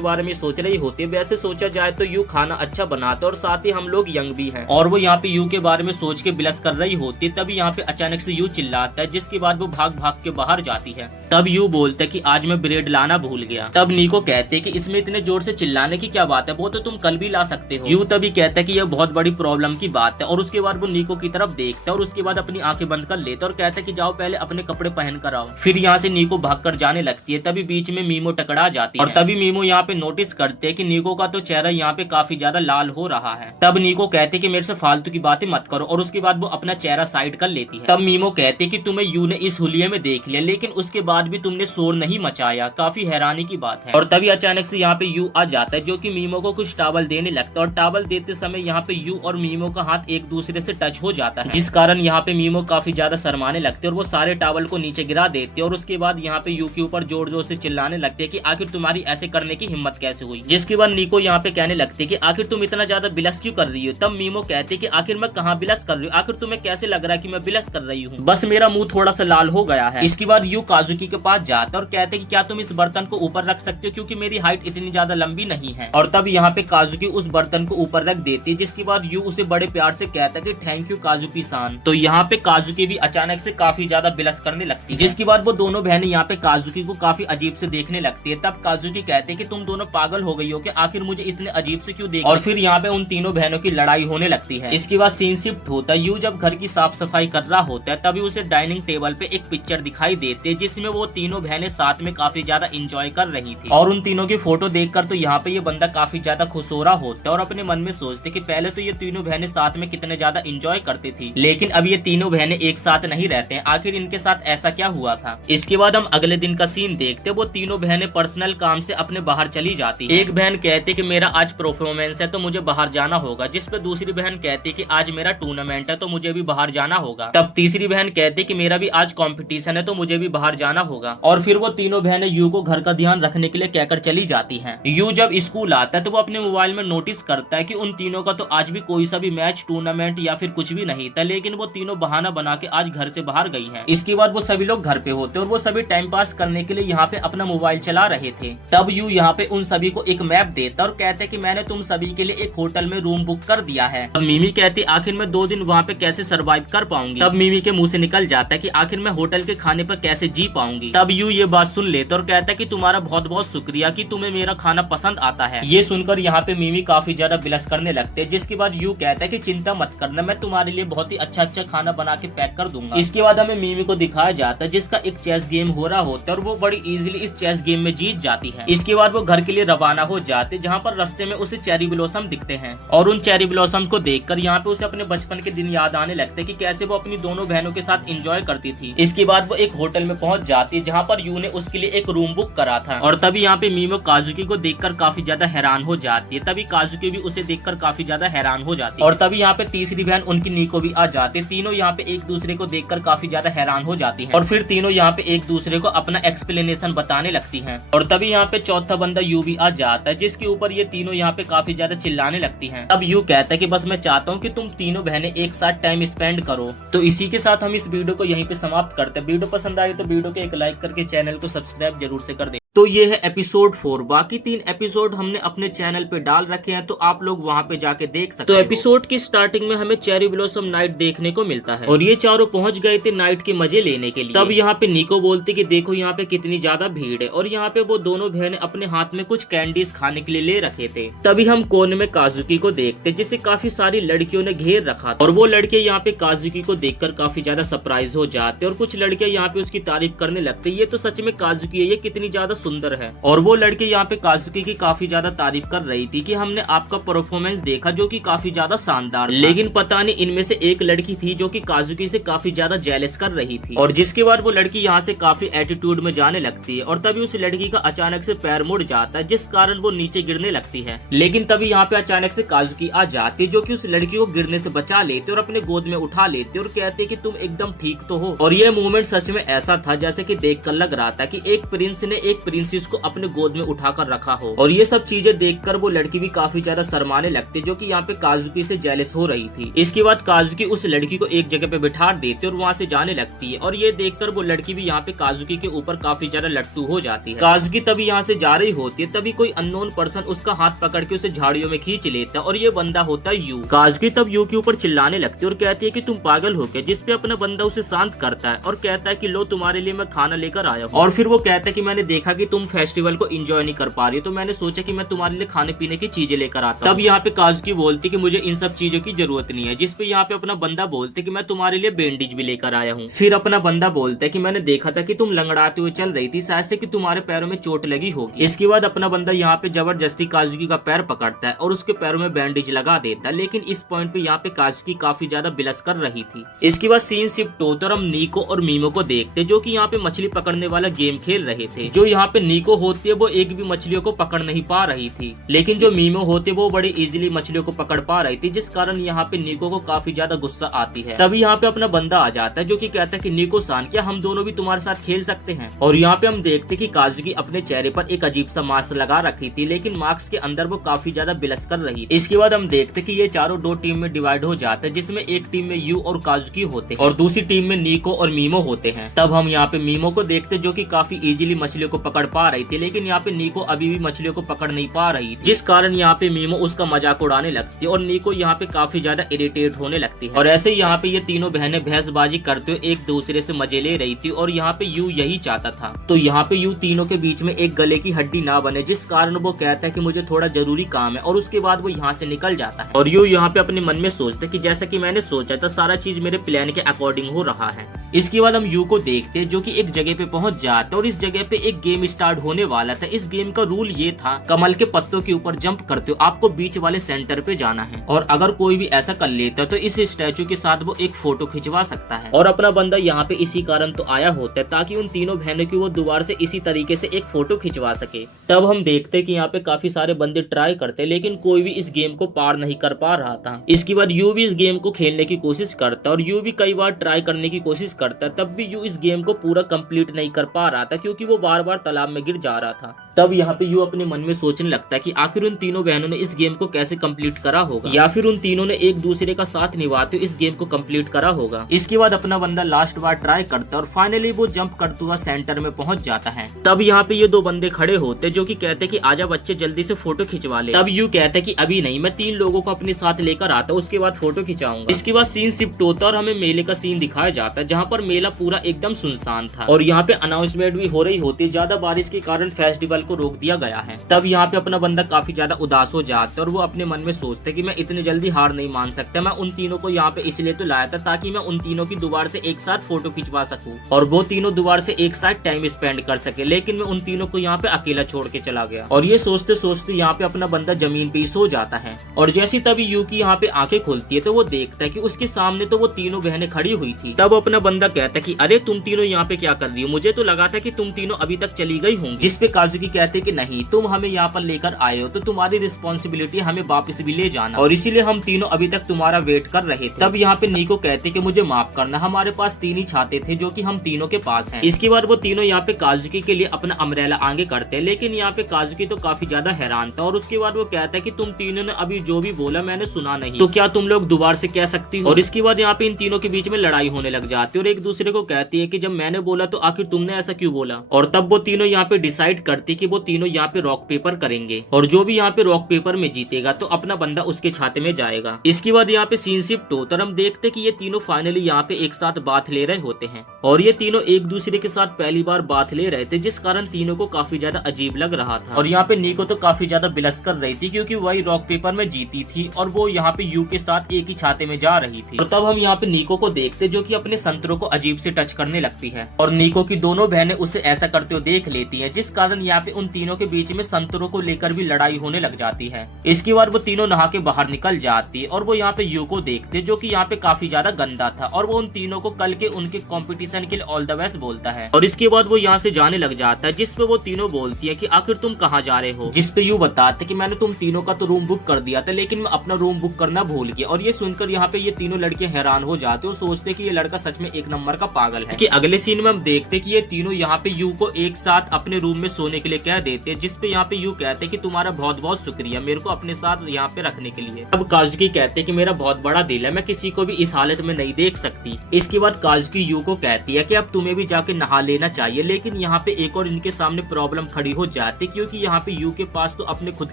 बारे में सोच रही होती है। वैसे सोचा जाए तो यू खाना अच्छा बनाता है और साथ ही हम लोग यंग भी हैं और वो यहाँ पे यू के बारे में सोच के बिलस कर रही होती है। तभी यहाँ पे अचानक से यू चिल्लाता है जिसके बाद वो भाग भाग के बाहर जाती है। तब यू बोलता है कि आज मैं ब्रेड लाना भूल गया। तब निको कहते हैं कि इसमें इतने जोर से चिल्लाने की क्या बात है, वो तो तुम कल भी ला सकते हो। यू तभी कहता है कि यह बहुत बड़ी प्रॉब्लम की बात है और उसके बाद वो निको की तरफ देखता है और उसके बाद अपनी आंखें बंद कर लेता है और कहता है कि जाओ पहले अपने कपड़े पहन कर आओ। फिर यहाँ से निको भागकर जाने लगती है। तभी बीच में मीमो टकरा जाती है और तभी मीमो यहाँ पे नोटिस करते है कि निको का तो चेहरा यहाँ पे काफी ज्यादा लाल हो रहा है। तब निको कहते कि मेरे से फालतू की बातें मत करो और उसके बाद वो अपना चेहरा साइड कर लेती है। तब मीमो कहते कि तुम्हें यू ने इस हुलिये में देख लिया लेकिन उसके बाद भी तुमने शोर नहीं मचाया, काफी हैरानी की बात है। और तभी अचानक से यहाँ पे यू आ जाता है जो कि मीमो को कुछ टॉवल देने लगता है और टॉवल देते समय यहाँ पे यू और मीमो का हाथ एक दूसरे से टच हो जाता है, जिस कारण यहाँ पे मीमो काफी ज्यादा शर्माने लगते हैं और वो सारे टॉवल को नीचे गिरा देते हैं और उसके बाद यहाँ पे यू के ऊपर जोर जोर से चिल्लाने लगते हैं कि आखिर तुम्हारी ऐसे करने की हिम्मत कैसे हुई। जिसके बाद निको यहाँ पे कहने लगते कि आखिर तुम इतना ज्यादा बिलस क्यों कर रही हो। तब मीमो कहते कि आखिर मैं कहाँ बिलस कर रही हूँ, आखिर तुम्हें कैसे लग रहा है कि मैं बिलस कर रही हूँ, बस मेरा मुंह थोड़ा सा लाल हो गया है। इसके बाद यू काजुकी के पास जाता है और कहते कि क्या तुम इस बर्तन को ऊपर रख सकते हो क्योंकि मेरी हाइट इतनी ज्यादा लंबी नहीं है। और तब यहाँ पे काजुकी उस बर्तन को ऊपर रख देती है जिसके बाद यू उसे बड़े प्यार से कहता है कि थैंक यू काजुकी सान। तो यहाँ पे काजुकी भी अचानक से काफी ज्यादा बिलस करने लगती है, जिसके बाद वो दोनों बहनें यहाँ पे काजुकी को काफी अजीब से देखने लगती है। तब काजुकी कहते हैं कि तुम दोनों पागल हो गई हो कि आखिर मुझे इतने अजीब से क्यों देख। और फिर यहाँ पे उन तीनों बहनों की लड़ाई होने लगती है। इसके बाद सीन शिफ्ट होता है। यू जब घर की साफ सफाई कर रहा होता है तभी उसे डाइनिंग टेबल पे एक पिक्चर दिखाई देती है जिसमें वो तीनों बहनें साथ में काफी ज्यादा इंजॉय कर रही थी। और उन तीनों की फोटो देखकर तो यहाँ पे ये बंदा काफी ज्यादा खुश हो रहा होता है और अपने मन में सोचते कि पहले तो ये तीनों बहनें साथ में कितने ज्यादा इंजॉय करती थी लेकिन अब ये तीनों बहनें एक साथ नहीं रहते हैं, आखिर इनके साथ ऐसा क्या हुआ था। इसके बाद हम अगले दिन का सीन देखते, वो तीनों बहनें पर्सनल काम से अपने बाहर चली जाती है। एक बहन कहती कि मेरा आज परफॉर्मेंस है तो मुझे बाहर जाना होगा, जिस पे दूसरी बहन कहती कि आज मेरा टूर्नामेंट है तो मुझे भी बाहर जाना होगा। तब तीसरी बहन कहती कि मेरा भी आज कंपटीशन है तो मुझे भी बाहर जाना होगा। और फिर वो तीनों बहनें यू को घर का ध्यान रखने के लिए कहकर चली जाती हैं। यू जब स्कूल आता है तो वो अपने मोबाइल में नोटिस करता है कि उन तीनों का तो आज भी कोई सा भी मैच टूर्नामेंट या फिर कुछ भी नहीं था, लेकिन वो तीनों बहाना बना के आज घर से बाहर गई हैं। इसके बाद वो सभी लोग घर पे होते और वो सभी टाइम पास करने के लिए यहाँ पे अपना मोबाइल चला रहे थे। तब यू यहाँ पे उन सभी को एक मैप देता और कहते कि मैंने तुम सभी के लिए एक होटल में रूम बुक कर दिया है। अब मिमी कहती आखिर मैं 2 दिन वहाँ पे कैसे सर्वाइव कर पाऊंगी। तब मिमी के मुंह से निकल जाता है कि आखिर मैं होटल के खाने पर कैसे जी पाऊंगी। तब यू ये बात सुन लेता और कहता है कि तुम्हारा बहुत बहुत शुक्रिया कि तुम्हें मेरा खाना पसंद आता है। ये सुनकर यहाँ पे मिमी काफी ज्यादा बिलस करने लगते हैं, जिसके बाद यू कहता है कि चिंता मत करना, मैं तुम्हारे लिए बहुत ही अच्छा अच्छा खाना बना के पैक कर दूंगा। इसके बाद हमें मिमी को दिखाया जाता है जिसका एक चेस गेम हो रहा होता है और वो बड़ी इजीली इस चेस गेम में जीत जाती है। इसके बाद वो घर के लिए रवाना हो जाते, जहाँ पर रास्ते में उसे चेरी ब्लॉसम दिखते हैं और उन चेरी ब्लॉसम को देखकर यहाँ पे उसे अपने बचपन के दिन याद आने लगते कि कैसे वो अपनी दोनों बहनों के साथ एंजॉय करती थी। इसके बाद वो एक होटल में पहुंच जाती है जहाँ पर यू ने उसके लिए एक रूम बुक करा था और तभी यहाँ पे मीमो काजुकी को देखकर काफी ज्यादा हैरान हो जाती है। तभी काजुकी भी उसे देखकर काफी ज्यादा हैरान हो जाती है और तभी यहाँ पे तीसरी बहन उनकी निको भी आ जाती है। तीनों यहाँ पे एक दूसरे को देखकर काफी ज्यादा हैरान हो जाती हैं और फिर तीनों यहाँ पे एक दूसरे को अपना एक्सप्लेनेशन बताने लगती हैं। और तभी यहाँ पे चौथा बंदा यू भी आ जाता है जिसके ऊपर ये तीनों यहाँ पे काफी ज्यादा चिल्लाने लगती हैं। अब यू कहता है कि बस मैं चाहता हूँ कि तुम तीनों बहनें एक साथ टाइम स्पेंड करो। तो इसी के साथ हम इस वीडियो को यहीं पे समाप्त करते हैं। वीडियो पसंद आए तो वीडियो को एक लाइक करके चैनल को सब्सक्राइब जरूर से कर दे। तो ये है एपिसोड 4। बाकी 3 एपिसोड हमने अपने चैनल पे डाल रखे हैं, तो आप लोग वहाँ पे जाके देख सकते हो। तो एपिसोड की स्टार्टिंग में हमें चेरी ब्लॉसम नाइट देखने को मिलता है और ये चारों पहुंच गए थे नाइट के मजे लेने के लिए। तब यहाँ पे निको बोलती कि देखो यहाँ पे कितनी ज्यादा भीड़ है, और यहाँ पे वो दोनों बहनें अपने हाथ में कुछ कैंडीज खाने के लिए ले रखे थे। तभी हम कोने में काजुकी को देखते जिसे काफी सारी लड़कियों ने घेर रखा था, और वो लड़के यहाँ पे काजुकी को देखकर काफी ज्यादा सरप्राइज हो जाते और कुछ लड़के यहाँ पे उसकी तारीफ करने लगते, ये तो सच में काजुकी है, ये कितनी ज्यादा सुंदर है। और वो लड़के यहाँ पे काजुकी की काफी ज्यादा तारीफ कर रही थी कि हमने आपका परफॉर्मेंस देखा जो कि काफी ज्यादा शानदार था। लेकिन पता नहीं इनमें से एक लड़की थी जो कि काजुकी से काफी ज्यादा जेलस कर रही थी, और जिसके बाद वो लड़की यहाँ से काफी एटीट्यूड में जाने लगती है। और तभी उस लड़की का अचानक से पैर मुड़ जाता है जिस कारण वो नीचे गिरने लगती है। लेकिन तभी यहाँ पे अचानक से काजुकी आ जाती है जो कि उस लड़की को गिरने से बचा लेते और अपने गोद में उठा लेते और कहते कि तुम एकदम ठीक तो हो। और ये मूवमेंट सच में ऐसा था जैसे कि देखकर लग रहा था कि एक प्रिंस ने एक प्रिंसेस को अपने गोद में उठाकर रखा हो। और ये सब चीजें देखकर वो लड़की भी काफी ज्यादा शर्माने लगती जो कि यहाँ पे काजुकी से जेलस हो रही थी। इसके बाद काजुकी उस लड़की को एक जगह पे बिठा देती और वहाँ से जाने लगती है, और ये देखकर वो लड़की भी यहाँ पे काजुकी के ऊपर काफी ज्यादा लट्टू हो जाती है। काजुकी तभी यहाँ से जा रही होती है, तभी कोई अननोन पर्सन उसका हाथ पकड़ के उसे झाड़ियों में खींच लेता है, और ये बंदा होता है यू। काजुकी तब यू के ऊपर चिल्लाने लगती है और कहती है कि तुम पागल हो गए, जिसपे अपना बंदा उसे शांत करता है और कहता है कि लो तुम्हारे लिए मैं खाना लेकर आया हूँ। और फिर वो कहता है कि मैंने देखा कि तुम फेस्टिवल को एंजॉय नहीं कर पा रही हो, तो मैंने सोचा कि मैं तुम्हारे लिए खाने पीने की चीजें लेकर आता हूं। तब यहाँ पे काजुकी बोलती कि मुझे इन सब चीजों की जरूरत नहीं है, जिसपे यहाँ पे अपना बंदा बोलते कि मैं तुम्हारे लिए बैंडेज भी लेकर आया हूँ। फिर अपना बंदा बोलता है कि मैंने देखा था कि तुम लंगड़ाते हुए चल रही थी, शायद से कि तुम्हारे पैरों में चोट लगी होगी। इसके बाद अपना बंदा यहाँ पे जबरदस्ती काजुकी का पैर पकड़ता है और उसके पैरों में बैंडेज लगा देता है। लेकिन इस पॉइंट पे यहाँ पे काजुकी काफी ज्यादा बिलस कर रही थी। इसके बाद सीन शिफ्ट होता और हम निको और मीमो को देखते जो कि यहाँ पे मछली पकड़ने वाला गेम खेल रहे थे। जो यहाँ पे निको होती है वो एक भी मछलियों को पकड़ नहीं पा रही थी, लेकिन जो मीमो होते वो बड़े इजीली मछलियों को पकड़ पा रही थी, जिस कारण यहाँ पे निको को काफी ज्यादा गुस्सा आती है। तभी यहाँ पे अपना बंदा आ जाता है जो कि कहता है कि निको सान, क्या हम दोनों भी तुम्हारे साथ खेल सकते हैं। और यहाँ पे हम देखते कि काजुकी अपने चेहरे पर एक अजीब सा मास्क लगा रखी थी, लेकिन मास्क के अंदर वो काफी ज्यादा बिलस कर रही थी। इसके बाद हम देखते कि ये चारों दो टीम में डिवाइड हो जाते हैं, जिसमें एक टीम में यू और काजुकी होते हैं और दूसरी टीम में निको और मीमो होते हैं। तब हम यहाँ पे मीमो को देखते जो कि काफी इजीली मछलियों को पकड़ पा रही थी, लेकिन यहाँ पे निको अभी भी मछलियों को पकड़ नहीं पा रही थी, जिस कारण यहाँ पे मीमो उसका मजाक उड़ाने लगती है और निको यहाँ पे काफी ज्यादा इरिटेट होने लगती है। और ऐसे ही यहाँ पे ये तीनों बहनें बहसबाजी करते हुए एक दूसरे से मजे ले रही थी, और यहाँ पे यू यही चाहता था। तो यहाँ पे यू तीनों के बीच में एक गले की हड्डी ना बने, जिस कारण वो कहता है कि मुझे थोड़ा जरूरी काम है, और उसके बाद वो यहाँ से निकल जाता है। और यू यहाँ पे अपने मन में सोचते कि जैसा कि मैंने सोचा था सारा चीज मेरे प्लान के अकॉर्डिंग हो रहा है। इसके बाद हम यू को देखते जो कि एक जगह पे पहुंच जाते और इस जगह पे एक गेम स्टार्ट होने वाला था। इस गेम का रूल ये था, कमल के पत्तों के ऊपर जंप करते हो आपको बीच वाले सेंटर पे जाना है, और अगर कोई भी ऐसा कर लेता तो इस स्टैचू के साथ वो एक फोटो खिंचवा सकता है। और अपना बंदा यहाँ पे इसी कारण तो आया होता है ताकि उन तीनों बहनों की वो दोबारा से इसी तरीके से एक फोटो खिंचवा सके। तब हम देखते कि यहाँ पे काफी सारे बंदे ट्राई करते, लेकिन कोई भी इस गेम को पार नहीं कर पा रहा था। इसके बाद यू भी इस गेम को खेलने की कोशिश करता और यू भी कई बार ट्राई करने की कोशिश करता, तब भी यू इस गेम को पूरा कंप्लीट नहीं कर पा रहा था क्योंकि वो बार बार तालाब में गिर जा रहा था। तब यहाँ पे यू अपने मन में सोचने लगता है कि आखिर उन तीनों बहनों ने इस गेम को कैसे कंप्लीट करा होगा, या फिर उन तीनों ने एक दूसरे का साथ निभाते इस गेम को कंप्लीट करा होगा। इसके बाद अपना बंदा लास्ट बार ट्राई करता और फाइनली वो जंप करता हुआ सेंटर में पहुंच जाता है। तब यहाँ पे ये दो बंदे खड़े होते जो कि कहते कि आजा बच्चे जल्दी से फोटो खिंचवा ले। तब यू कहता है कि अभी नहीं, मैं 3 लोगों को अपने साथ लेकर आता उसके बाद फोटो खिंचाऊंगा। इसके बाद सीन शिफ्ट होता और हमें मेले का सीन दिखाया जाता है जहाँ पर मेला पूरा एकदम सुनसान था, और यहाँ पे अनाउंसमेंट भी हो रही होती, ज्यादा बारिश के कारण फेस्टिवल को रोक दिया गया है। तब यहाँ पे अपना बंदा काफी ज्यादा उदास हो जाता है और वो अपने मन में सोचता है कि मैं इतनी जल्दी हार नहीं मान सकता, मैं उन तीनों को यहाँ पे इसलिए तो लाया था ताकि मैं उन तीनों की दोबारा से एक साथ फोटो खिंचवा सकूं और वो तीनों दोबारा से एक साथ टाइम स्पेंड कर सके, लेकिन मैं उन तीनों को यहाँ पे अकेला छोड़ के चला गया। और ये सोचते सोचते यहाँ पे अपना बंदा जमीन पे ही सो जाता है। और जैसी तभी यू की यहाँ पे आंखें खुलती है तो वो देखता है कि उसके सामने तो वो तीनों बहनें खड़ी हुई थी। तब अपना बंदा कहता है कि अरे तुम तीनों यहाँ पे क्या कर रही हो, मुझे तो लगा था कि तुम तीनों अभी तक चली गई होंगी। जिसपे काजुकी कहते कि नहीं, तुम हमें यहाँ पर लेकर आए हो तो तुम्हारी रिस्पॉन्सिबिलिटी हमें वापस भी ले जाना, और इसीलिए हम तीनों अभी तक तुम्हारा वेट कर रहे थे। तब यहाँ पे निको कहते कि मुझे माफ करना, हमारे पास 3 ही छाते थे जो कि हम तीनों के पास हैं। इसके बाद वो तीनों यहाँ पे काजुकी के लिए अपना अम्ब्रेला आगे करते हैं, लेकिन यहाँ पे काजुकी तो काफी ज्यादा हैरान था। और उसके बाद वो कहता है कि तुम तीनों ने अभी जो भी बोला मैंने सुना नहीं, तो क्या तुम लोग दोबारा से कह सकती हो। और इसके बाद यहाँ पे इन तीनों के बीच में लड़ाई होने लग जाती है और एक दूसरे को कहती है कि जब मैंने बोला तो आखिर तुमने ऐसा क्यों बोला। और तब वो तीनों यहाँ पे डिसाइड करती कि वो तीनों यहाँ पे रॉक पेपर करेंगे और जो भी यहाँ पे रॉक पेपर में जीतेगा तो अपना बंदा उसके छाते में जाएगा। इसके बाद यहाँ पे सीन शिफ्ट होता है, हम देखते कि ये तीनों फाइनली यहाँ पे एक साथ बात ले रहे होते हैं और ये तीनों एक दूसरे के साथ पहली बार बात ले रहे थे, जिस कारण तीनों को काफी ज्यादा अजीब लग रहा था। और यहाँ पे नीको तो काफी ज्यादा बिलस कर रही थी क्योंकि वही रॉक पेपर में जीती थी और वो यहाँ पे यू के साथ एक ही छाते में जा रही थी। और तब हम यहाँ पे नीको को देखते जो कि अपने संतरों को अजीब से टच करने लगती है और नीको की दोनों बहनें उसे ऐसा करते हुए देख लेती हैं, जिस कारण यहाँ पे उन तीनों के बीच में संतरों को लेकर भी लड़ाई होने लग जाती है। इसके बाद वो तीनों नहा के बाहर निकल जाती और वो यहाँ पे यू को देखते जो कि यहाँ पे काफी ज्यादा गंदा था और वो उन तीनों को कल के उनके कंपटीशन के लिए ऑल द बेस्ट बोलता है। और इसके बाद वो यहाँ से जाने लग जाता है, जिसपे वो तीनों बोलती है कि आखिर तुम कहाँ जा रहे हो। जिसपे यू बताते कि मैंने तुम तीनों का तो रूम बुक कर दिया था लेकिन मैं अपना रूम बुक करना भूल गया। और ये सुनकर यहाँ पे ये तीनों लड़के हैरान हो जाते और सोचते कि ये लड़का सच में एक नंबर का पागल है। कि अगले सीन में हम देखते कि ये तीनों यहाँ पे यू को एक साथ अपने रूम में सोने के लिए कह देते, जिसपे यहाँ पे यू कहते कि तुम्हारा बहुत बहुत शुक्रिया मेरे को अपने साथ यहाँ पे रखने के लिए। अब काजुकी कहते कि मेरा बहुत बड़ा दिल है, मैं किसी को भी इस हालत में नहीं देख सकती। इसके बाद काजुकी यू को कहती है कि अब तुम्हें भी जाके नहा लेना चाहिए, लेकिन यहाँ पे एक और इनके सामने प्रॉब्लम खड़ी हो जाती क्योंकि यहाँ पे यू के पास तो अपने खुद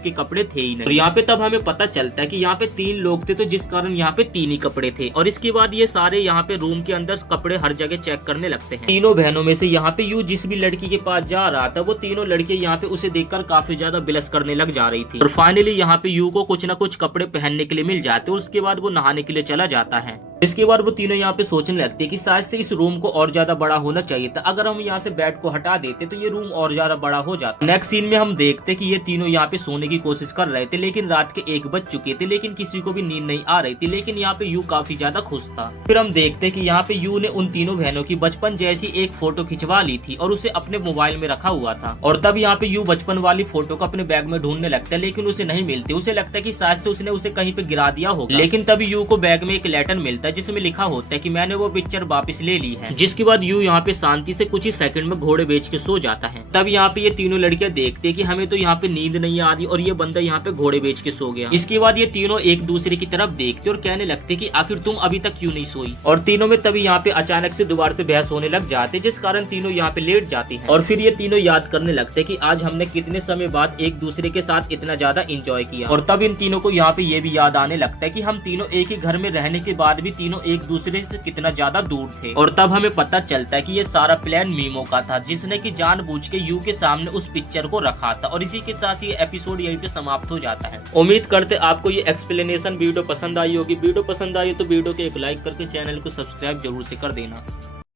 के कपड़े थे ही नहीं। और यहाँ पे तब हमें पता चलता है कि यहाँ पे 3 लोग थे तो जिस कारण यहाँ पे 3 ही कपड़े थे। और इसके बाद ये सारे यहाँ पे रूम के अंदर कपड़े हर जगह चेक करने लगते हैं। तीनों बहनों में से यहाँ पे यू जिस भी लड़की के पास जा रहा था वो तीनों लड़के यहाँ पे उसे देखकर काफी ज्यादा बिलस करने लग जा रही थी। और फाइनली यहाँ पे यू को कुछ न कुछ कपड़े पहनने के लिए मिल जाते और उसके बाद वो नहाने के लिए चला जाता है। इसके बाद वो तीनों यहाँ पे सोचने लगते हैं कि शायद से इस रूम को और ज्यादा बड़ा होना चाहिए था, अगर हम यहाँ से बेड को हटा देते तो ये रूम और ज्यादा बड़ा हो जाता। नेक्स्ट सीन में हम देखते कि ये तीनों यहाँ पे सोने की कोशिश कर रहे थे लेकिन रात के 1 बज चुके थे, लेकिन किसी को भी नींद नहीं आ रही थी। लेकिन यहाँ पे यू काफी ज्यादा खुश था। फिर हम देखते कि यहाँ पे यू ने उन तीनों बहनों की बचपन जैसी एक फोटो खिंचवा ली थी और उसे अपने मोबाइल में रखा हुआ था। और तब यहाँ पे यू बचपन वाली फोटो को अपने बैग में ढूंढने लगता है लेकिन उसे नहीं मिलती। उसे लगता है कि शायद से उसने उसे कहीं पे गिरा दिया होगा। लेकिन तभी यू को बैग में एक लेटर मिलता है जिसमें लिखा होता है कि मैंने वो पिक्चर वापस ले ली है। जिसके बाद यू यहाँ पे शांति से कुछ ही सेकंड में घोड़े बेच के सो जाता है। तब यहाँ पे ये तीनों लड़कियां देखते हैं कि हमें तो यहाँ पे नींद नहीं आ रही और ये बंदा यहाँ पे घोड़े बेच के सो गया। इसके बाद ये तीनों एक दूसरे की तरफ देखते और कहने लगते कि आखिर तुम अभी तक क्यों नहीं सोई। और तीनों में तभी यहाँ पे अचानक से दोबारा से बहस होने लग जाते जिस कारण तीनों यहाँ पे लेट जाती हैं। और फिर ये तीनों याद करने लगते कि आज हमने कितने समय बाद एक दूसरे के साथ इतना ज्यादा इंजॉय किया। और तब इन तीनों को यहाँ पे ये भी याद आने लगता है कि हम तीनों एक ही घर में रहने के बाद भी तीनों एक दूसरे से कितना ज्यादा दूर थे। और तब हमें पता चलता है कि ये सारा प्लान मीमो का था, जिसने कि जानबूझ के यू के सामने उस पिक्चर को रखा था। और इसी के साथ ये एपिसोड यहीं पे समाप्त हो जाता है। उम्मीद करते आपको ये एक्सप्लेनेशन वीडियो पसंद आई होगी। वीडियो पसंद आई तो वीडियो को एक लाइक करके चैनल को सब्सक्राइब जरूर से कर देना।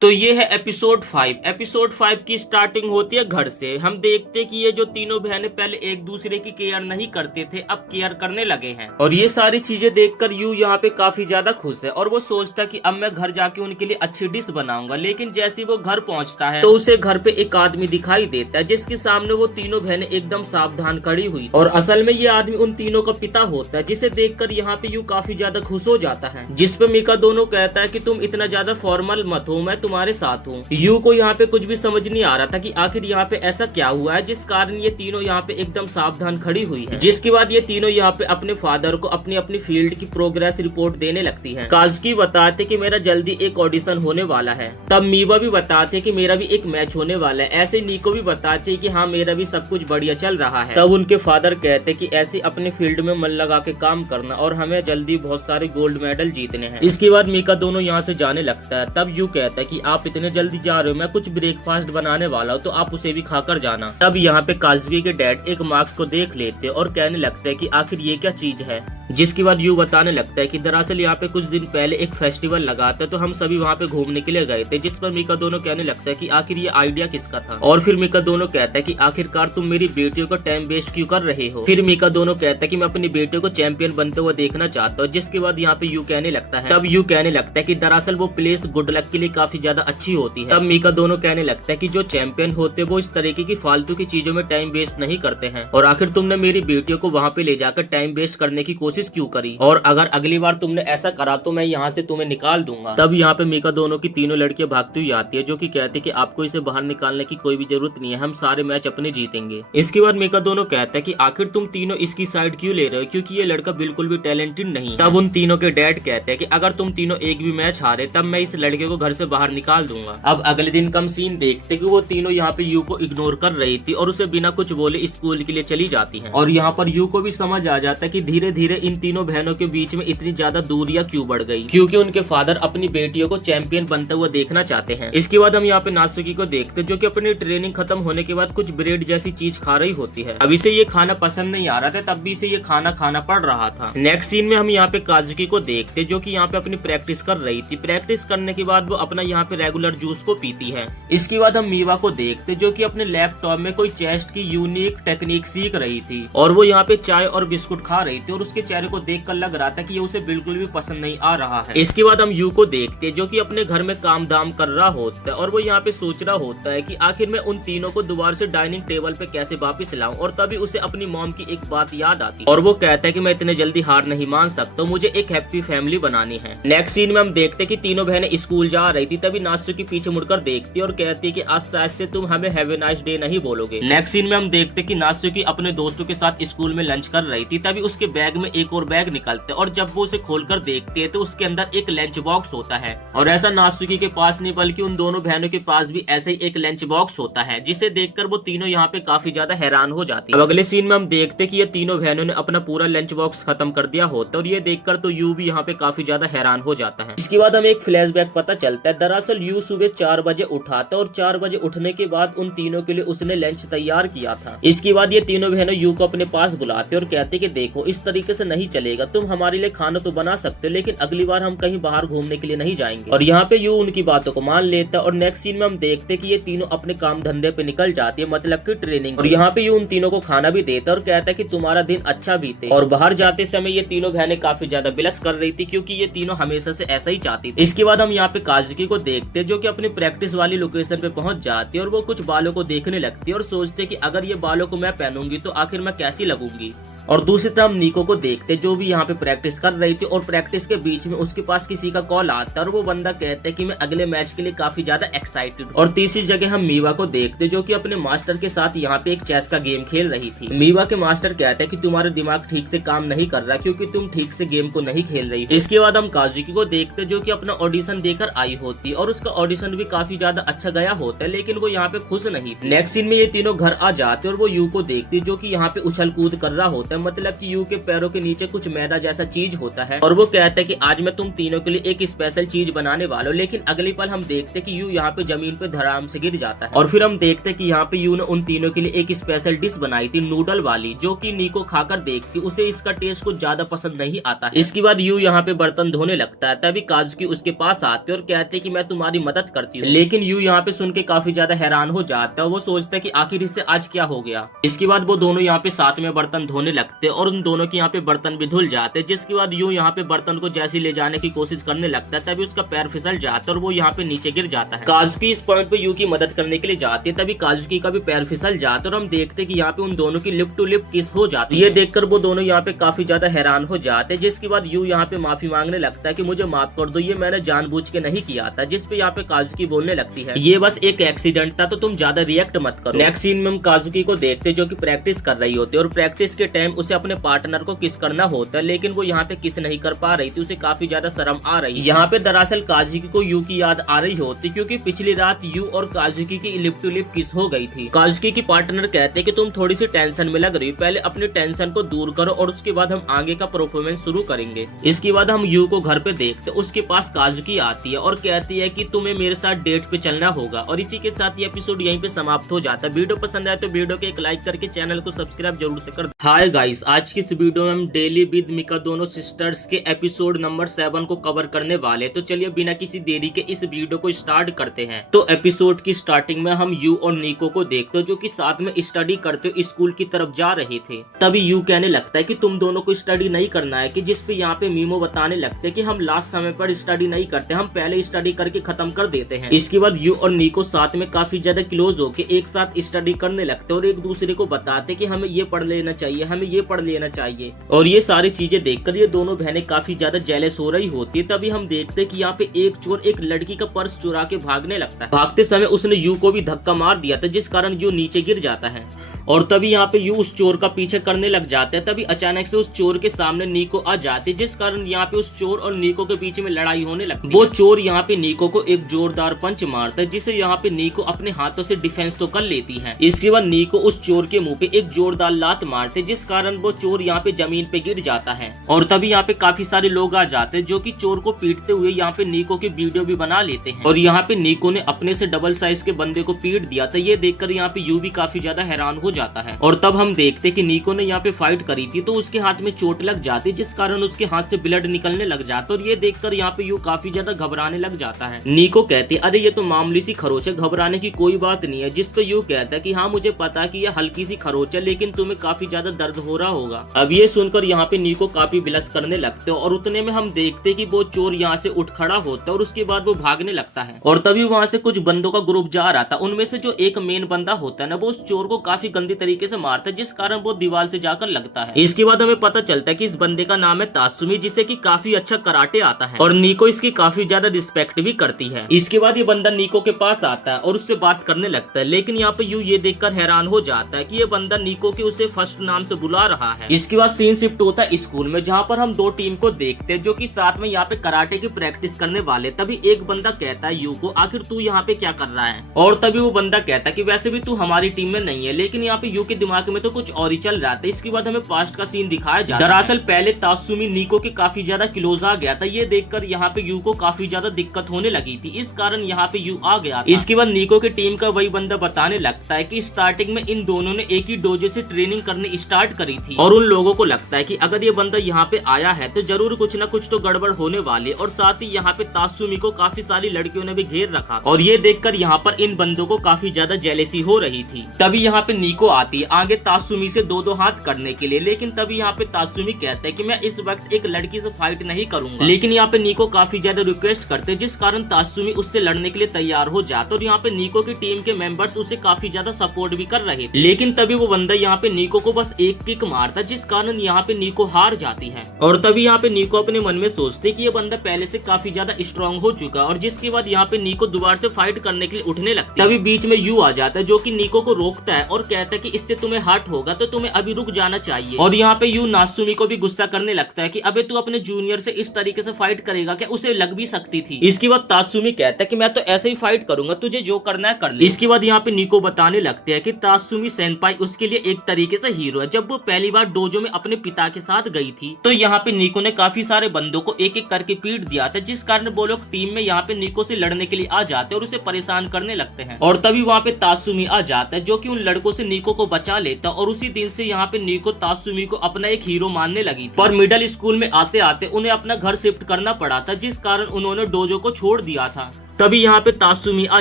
तो ये है एपिसोड 5। एपिसोड 5 की स्टार्टिंग होती है घर से। हम देखते कि ये जो तीनों बहनें पहले एक दूसरे की केयर नहीं करते थे, अब केयर करने लगे हैं। और ये सारी चीजें देखकर यू यहाँ पे काफी ज्यादा खुश है और वो सोचता कि अब मैं घर जाके उनके लिए अच्छी डिश बनाऊंगा। लेकिन जैसे ही वो घर पहुंचता है तो उसे घर पे एक आदमी दिखाई देता है जिसके सामने वो तीनों बहनें एकदम सावधान खड़ी हुई। और असल में ये आदमी उन तीनों का पिता होता है, जिसे देखकर यहाँ पे यू काफी ज्यादा खुश हो जाता है। जिसपे मिका दोनों कहता है कि तुम इतना ज्यादा फॉर्मल मत हो, मैं तुम्हारे साथ हूँ। यू को यहाँ पे कुछ भी समझ नहीं आ रहा था कि आखिर यहाँ पे ऐसा क्या हुआ है जिस कारण ये तीनों यहाँ पे एकदम सावधान खड़ी हुई है। जिसके बाद ये तीनों यहाँ पे अपने फादर को अपनी अपनी फील्ड की प्रोग्रेस रिपोर्ट देने लगती है। काजुकी बताते कि मेरा जल्दी एक ऑडिशन होने वाला है। तब मीवा भी बताते कि मेरा भी एक मैच होने वाला है। ऐसे नीको भी बताते कि हाँ मेरा भी सब कुछ बढ़िया चल रहा है। तब उनके फादर कहते कि ऐसे अपने फील्ड में मन लगा के काम करना और हमें जल्दी बहुत सारे गोल्ड मेडल जीतने हैं। इसके बाद मीका दोनों यहाँ से जाने लगता है। तब यू कहता है कि आप इतने जल्दी जा रहे हो, मैं कुछ ब्रेकफास्ट बनाने वाला हूँ तो आप उसे भी खाकर जाना। तब यहाँ पे काजुकी के डैड एक मार्क्स को देख लेते और कहने लगते हैं कि आखिर ये क्या चीज है। जिसके बाद यू बताने लगता है कि दरअसल यहाँ पे कुछ दिन पहले एक फेस्टिवल लगा था तो हम सभी वहाँ पे घूमने के लिए गए थे। जिस पर मिका दोनों कहने लगता है कि आखिर ये आइडिया किसका था। और फिर मिका दोनों कहता है कि आखिरकार तुम मेरी बेटियों को टाइम वेस्ट क्यों कर रहे हो। फिर मिका दोनों कहता है कि मैं अपनी बेटियों को चैंपियन बनते हुए देखना चाहता हूँ। जिसके बाद यहाँ पे यू कहने लगता है, तब यू कहने लगता है कि दरअसल वो प्लेस गुड लक के लिए काफी ज्यादा अच्छी होती है। तब मिका दोनों कहने लगता है कि जो चैंपियन होते वो इस तरीके की फालतू की चीजों में टाइम वेस्ट नहीं करते हैं। और आखिर तुमने मेरी बेटियों को वहाँ पे ले जाकर टाइम वेस्ट करने की कोशिश कोशिश क्यों करी, और अगर अगली बार तुमने ऐसा करा तो मैं यहाँ से तुम्हें निकाल दूंगा। तब यहाँ पे मीका दोनों की तीनों लड़कियां भागती हुई आती है, जो कि कहती है कि आपको इसे बाहर निकालने की कोई भी जरूरत नहीं है, हम सारे मैच अपने जीतेंगे। इसके बाद मीका दोनों कहता है कि आखिर तुम तीनों इसकी साइड क्यों ले रहे हो, क्योंकि ये लड़का बिल्कुल भी टैलेंटेड नहीं। तब उन तीनों के डैड कहते हैं कि अगर तुम तीनों एक भी मैच हारे तब मैं इस लड़के को घर से बाहर निकाल दूंगा। अब अगले दिन कम सीन देखते कि वो तीनों यहाँ पे यू को इग्नोर कर रही थी और उसे बिना कुछ बोले स्कूल के लिए चली जाती है। और यहाँ पर यू को भी समझ आ जाता है कि धीरे धीरे इन तीनों बहनों के बीच में इतनी ज्यादा दूरियां क्यों बढ़ गई, क्योंकि उनके फादर अपनी बेटियों को चैंपियन बनते हुए देखना चाहते हैं। इसके बाद हम यहाँ पे नासुकी को देखते जो कि अपनी ट्रेनिंग खत्म होने के बाद कुछ ब्रेड जैसी चीज खा रही होती है। अब इसे ये खाना पसंद नहीं आ रहा था, तब भी इसे ये खाना खाना पड़ रहा था। नेक्स्ट सीन में हम यहाँ पे काजुकी को देखते जो कि यहाँ पे अपनी प्रैक्टिस कर रही थी। प्रैक्टिस करने के बाद वो अपना यहाँ पे रेगुलर जूस को पीती है। इसके बाद हम मीवा को देखते जो कि अपने लैपटॉप में कोई चेस्ट की यूनिक टेक्निक सीख रही थी और वो यहाँ पे चाय और बिस्कुट खा रही थी और उसके चेहरे को देखकर लग रहा था कि ये उसे बिल्कुल भी पसंद नहीं आ रहा है। इसके बाद हम यू को देखते जो कि अपने घर में काम दाम कर रहा होता है और वो यहाँ पे सोच रहा होता है कि आखिर मैं उन तीनों को दोबारा से डाइनिंग टेबल पे कैसे वापस लाऊं। और तभी उसे अपनी मॉम की एक बात याद आती और वो कहता है कि मैं इतने जल्दी हार नहीं मान सकता, मुझे एक हैप्पी फैमिली बनानी है। नेक्स्ट सीन में हम देखते कि तीनों बहनें स्कूल जा रही थी, तभी नासुकी पीछे मुड़कर देखती और कहती है कि आज शायद से तुम हमें हैव ए नाइस डे नहीं बोलोगे। नेक्स्ट सीन में हम देखते कि नासुकी अपने दोस्तों के साथ स्कूल में लंच कर रही थी, तभी उसके बैग में एक और बैग निकलते और जब वो उसे खोलकर देखती है तो उसके अंदर एक लंच बॉक्स होता है। और ऐसा नासुकी के पास नहीं बल्कि उन दोनों बहनों के पास भी ऐसे ही एक लंच बॉक्स होता है, जिसे देखकर वो तीनों यहाँ पे काफी ज्यादा हैरान हो जाती है। अब अगले सीन में हम देखते कि ये तीनों बहनों ने अपना पूरा लंच बॉक्स खत्म कर दिया होता है और ये देखकर तो यू भी यहाँ पे काफी ज्यादा हैरान हो जाता है। इसके बाद हमें एक फ्लैशबैक पता चलता है। दरअसल यू सुबह 4 बजे उठाता और 4 बजे उठने के बाद उन तीनों के लिए उसने लंच तैयार किया था। इसके बाद ये तीनों बहनों यू को अपने पास बुलाते और कहते कि देखो इस तरीके से नहीं चलेगा, तुम हमारे लिए खाना तो बना सकते हो लेकिन अगली बार हम कहीं बाहर घूमने के लिए नहीं जाएंगे। और यहाँ पे यू उनकी बातों को मान लेता और नेक्स्ट सीन में हम देखते कि ये तीनों अपने काम धंधे पे निकल जाती है, मतलब की ट्रेनिंग। और यहाँ पे यू उन तीनों को खाना भी देता और कहता है कि तुम्हारा दिन अच्छा बीते। और बाहर जाते समय ये तीनों बहनें काफी ज्यादा बिलस कर रही थी क्योंकि ये तीनों हमेशा से ऐसा ही चाहती थी। इसके बाद हम यहाँ पे काजुकी को देखते जो कि अपनी प्रैक्टिस वाली लोकेशन पे पहुंच जाती है और वो कुछ बालों को देखने लगती है और सोचते कि अगर ये बालों को मैं पहनूंगी तो आखिर मैं कैसी लगूंगी। और दूसरी तरफ हम निको को देखते जो भी यहाँ पे प्रैक्टिस कर रही थी और प्रैक्टिस के बीच में उसके पास किसी का कॉल आता है और वो बंदा कहता है कि मैं अगले मैच के लिए काफी ज्यादा एक्साइटेड। और तीसरी जगह हम मीवा को देखते जो कि अपने मास्टर के साथ यहाँ पे एक चेस का गेम खेल रही थी। मीवा के मास्टर कहते हैं कि तुम्हारा दिमाग ठीक से काम नहीं कर रहा क्योंकि तुम ठीक से गेम को नहीं खेल रही। इसके बाद हम काजुकी को देखते जो कि अपना ऑडिशन देकर आई होती और उसका ऑडिशन भी काफी ज्यादा अच्छा गया होता है लेकिन वो यहाँ पे खुश नहीं थी। नेक्स्ट सीन में ये तीनों घर आ जाते और वो यू को देखती जो कि यहाँ पे उछल कूद कर रहा होता है, मतलब कि यू के पैरों के नीचे कुछ मैदा जैसा चीज होता है और वो कहता है कि आज मैं तुम तीनों के लिए एक स्पेशल चीज बनाने वाला हूं। लेकिन अगली पल हम देखते कि यू यहाँ पे जमीन पे धड़ाम से गिर जाता है। और फिर हम देखते कि यहाँ पे यू ने उन तीनों के लिए एक स्पेशल डिश बनाई थी नूडल वाली, जो कि निको खाकर देखती उसे इसका टेस्ट कुछ ज्यादा पसंद नहीं आता है। इसके बाद यू यहाँ पे बर्तन धोने लगता है, तभी काजुकी उसके पास आते और कहते कि मैं तुम्हारी मदद करती हूँ। लेकिन यू यहाँ पे सुन के काफी ज्यादा हैरान हो जाता है, वो सोचता है कि आखिर इससे आज क्या हो गया। इसके बाद वो दोनों यहाँ पे साथ में बर्तन धोने लगते और उन दोनों के यहाँ पे बर्तन भी धुल जाते। जिसके बाद यू यहाँ पे बर्तन को जैसे ले जाने की कोशिश करने लगता है तभी उसका पैर फिसल जाता है और वो यहाँ पे नीचे गिर जाता है। काजुकी इस पॉइंट पे यू की मदद करने के लिए जाती है, तभी काजुकी का भी पैर फिसल जाता है और हम देखते कि यहाँ पे उन दोनों की लिप टू लिप किस हो जाती है। ये देखकर वो दोनों यहाँ पे काफी ज्यादा हैरान हो जाते हैं। जिसके बाद यू यहाँ पे माफी मांगने लगता है कि मुझे माफ कर दो, ये मैंने जानबूझ के नहीं किया था। जिसपे यहाँ पे काजुकी बोलने लगती है ये बस एक एक्सीडेंट था तो तुम ज्यादा रिएक्ट मत करो। नेक्स्ट सीन में हम काजुकी को देखते जो कि प्रैक्टिस कर रही होती है और प्रैक्टिस के टाइम उसे अपने पार्टनर को किस करना होता है लेकिन वो यहाँ पे किस नहीं कर पा रही थी, उसे काफी ज्यादा शर्म आ रही। यहाँ पे दरअसल काजुकी को यू की याद आ रही होती क्योंकि पिछली रात यू और काजुकी की लिप टू लिप किस हो गई थी। काजुकी की पार्टनर कहते कि तुम थोड़ी सी टेंशन में लग रही हो, पहले अपनी टेंशन को दूर करो और उसके बाद हम आगे का परफॉर्मेंस शुरू करेंगे। इसके बाद हम यू को घर पे देखते, उसके पास काजुकी आती है और कहती है कि तुम्हें मेरे साथ डेट पे चलना होगा। और इसी के साथ ये एपिसोड यहीं पे समाप्त हो जाता है। वीडियो पसंद आए तो वीडियो को एक लाइक करके चैनल को सब्सक्राइब जरूर से कर। हाय गाइस, आज की इस वीडियो में हम डेली विद मिका दोनों सिस्टर्स के एपिसोड नंबर 7 को कवर करने वाले। तो चलिए बिना किसी देरी के इस वीडियो को स्टार्ट करते हैं। तो एपिसोड की स्टार्टिंग में हम यू और निको को देखते जो कि साथ में स्टडी करते स्कूल की तरफ जा रहे थे। तभी यू कहने लगता है कि तुम दोनों को स्टडी नहीं करना है, कि जिस पे यहाँ पे मीमो बताने लगते कि हम लास्ट समय पर स्टडी नहीं करते, हम पहले स्टडी करके खत्म कर देते हैं। इसके बाद यू और निको साथ में काफी ज्यादा क्लोज होके एक साथ स्टडी करने लगते और एक दूसरे को बताते कि हमें ये पढ़ लेना चाहिए, हमें ये पढ़ लेना चाहिए। और ये सारी चीजें देखकर ये दोनों बहनें काफी ज्यादा जेलस हो रही होती है। तभी हम देखते हैं कि यहाँ पे एक चोर एक लड़की का पर्स चुरा के भागने लगता है। भागते समय उसने यू को भी धक्का मार दिया था, जिस कारण यू नीचे गिर जाता है। और तभी यहाँ पे यू उस चोर का पीछे करने लग जाता है। तभी अचानक से उस चोर के सामने नीको आ जाती है, जिस कारण यहाँ पे उस चोर और नीको के बीच में लड़ाई होने लगती है। वो चोर यहाँ पे नीको को एक जोरदार पंच मारता है, जिसे यहाँ पे नीको अपने हाथों से डिफेंस तो कर लेती है। इसके बाद नीको उस चोर के मुंह पे एक जोरदार लात मारते, जिस कारण वो चोर यहाँ पे जमीन पे गिर जाता है। और तभी यहाँ पे काफी सारे लोग आ जाते हैं, जो कि चोर को पीटते हुए यहाँ पे नीको की वीडियो भी बना लेते हैं। और यहाँ पे नीको ने अपने से डबल साइज के बंदे को पीट दिया था। ये देखकर यहाँ पे यू भी काफी ज्यादा हैरान हो जाता है। और तब हम देखते कि नीको ने यहाँ पे फाइट करी थी, तो उसके हाथ में चोट लग जाती, जिस कारण उसके हाथ से ब्लड निकलने लग जाता। और ये देखकर यहाँ पे यू काफी ज्यादा घबराने लग जाता है। नीको कहती अरे ये तो मामूली सी खरोच है, घबराने की कोई बात नहीं है। जिस पे यू कहता है कि हाँ मुझे पता है कि ये हल्की सी खरोच है, लेकिन तुम्हें काफी ज्यादा दर्द हो रहा होगा। अब ये सुनकर यहाँ पे नीको काफी बिलस करने लगते हो। और उतने में हम देखते कि वो चोर यहाँ से उठ खड़ा होता है और उसके बाद वो भागने लगता है। और तभी वहाँ से कुछ बंदों का ग्रुप जा रहा था। उनमें से जो एक मेन बंदा होता है ना, वो उस चोर को काफी गंदी तरीके से मारता है, जिस कारण वो दीवार से जाकर लगता है। इसके बाद हमें पता चलता है कि इस बंदे का नाम है तासुमी, जिसे कि काफी अच्छा कराटे आता है। और नीको इसकी काफी ज्यादा रिस्पेक्ट भी करती है। इसके बाद ये बंदा नीको के पास आता है और उससे बात करने लगता है, लेकिन यहाँ पे यू ये देखकर हैरान हो जाता है कि ये बंदा नीको के उसे फर्स्ट नाम से बुला रहा है। इसके बाद सीन शिफ्ट होता है स्कूल में, जहाँ पर हम दो टीम को देखते हैं जो कि साथ में यहाँ पे कराटे की प्रैक्टिस करने वाले। तभी एक बंदा कहता है यू को, आखिर तू यहाँ पे क्या कर रहा है? और तभी वो बंदा कहता है कि वैसे भी तू हमारी टीम में नहीं है, लेकिन यहाँ पे यू के दिमाग में तो कुछ और ही चल रहा था। इसके बाद हमें पास्ट का सीन दिखाया जाता है। दरअसल पहले तासुमी नीको के काफी ज्यादा क्लोज आ गया था। ये देखकर यहाँ पे यू को काफी ज्यादा दिक्कत होने लगी थी, इस कारण यहाँ पे यू आ गया था। इसके बाद नीको की टीम का वही बंदा बताने लगता है कि स्टार्टिंग में इन दोनों ने एक ही डोजे से ट्रेनिंग करनी स्टार्ट करी थी, और उन लोगों को लगता है कि अगर ये बंदा यहाँ पे आया है तो जरूर कुछ न कुछ तो गड़बड़ होने वाली। और साथ ही यहाँ पे तासुमी को काफी सारी लड़कियों ने भी घेर रखा, और ये देखकर यहाँ पर इन बंदों को काफी ज्यादा जेलेसी हो रही थी। तभी यहाँ पे नीको आती है आगे तासुमी से दो हाथ करने के लिए, लेकिन तभी यहाँ पे तासुमी कहते हैं कि मैं इस वक्त एक लड़की से फाइट नहीं करूंगा। लेकिन यहाँ पे नीको काफी ज्यादा रिक्वेस्ट करते, जिस कारण तासुमी उससे लड़ने के लिए तैयार हो जाता। और यहाँ पे नीको की टीम के मेंबर्स उसे काफी ज्यादा सपोर्ट भी कर रहे थे। लेकिन तभी वो बंदा यहाँ पे नीको को बस एक किक मारता, जिस कारण यहाँ पे नीको हार जाती है। और तभी यहाँ पे नीको अपने मन में सोचते कि ये बंदा पहले से काफी ज्यादा स्ट्रॉन्ग हो चुका है। और जिसके बाद यहाँ पे नीको दोबारा से फाइट करने के लिए उठने लगती है। तभी बीच में यू आ जाता है, जो कि नीको को रोकता है और कहता है कि इससे तुम्हें हर्ट होगा, तो तुम्हें अभी रुक जाना चाहिए। और यहाँ पे यू नासुमी को भी गुस्सा करने लगता है कि अबे तू अपने जूनियर से इस तरीके से फाइट करेगा क्या? उसे लग भी सकती थी। इसके बाद तासुमी कहता है कि मैं तो ऐसे ही फाइट करूंगा, तुझे जो करना है कर ले। इसके बाद यहाँ पे नीको बताने लगते हैं कि तासुमी सेनपाई उसके लिए एक तरीके से हीरो है। जब वो पहली बार डोजो में अपने पिता के साथ गई थी, तो यहाँ पे नीको ने काफी सारे बंदों को एक एक करके पीट दिया था, जिस कारण वो लोग टीम में यहाँ पे नीको से लड़ने के लिए आ जाते हैं और उसे परेशान करने लगते हैं। और तभी वहाँ पे तासुमी आ जाता है, जो कि उन लड़कों से नीको को बचा लेता। और उसी दिन से यहाँ पे नीको तासुमी को अपना एक हीरो मानने लगी थी। पर मिडिल स्कूल में आते आते उन्हें अपना घर शिफ्ट करना पड़ा था, जिस कारण उन्होंने डोजो को छोड़ दिया था। तभी यहाँ पे तासुमी आ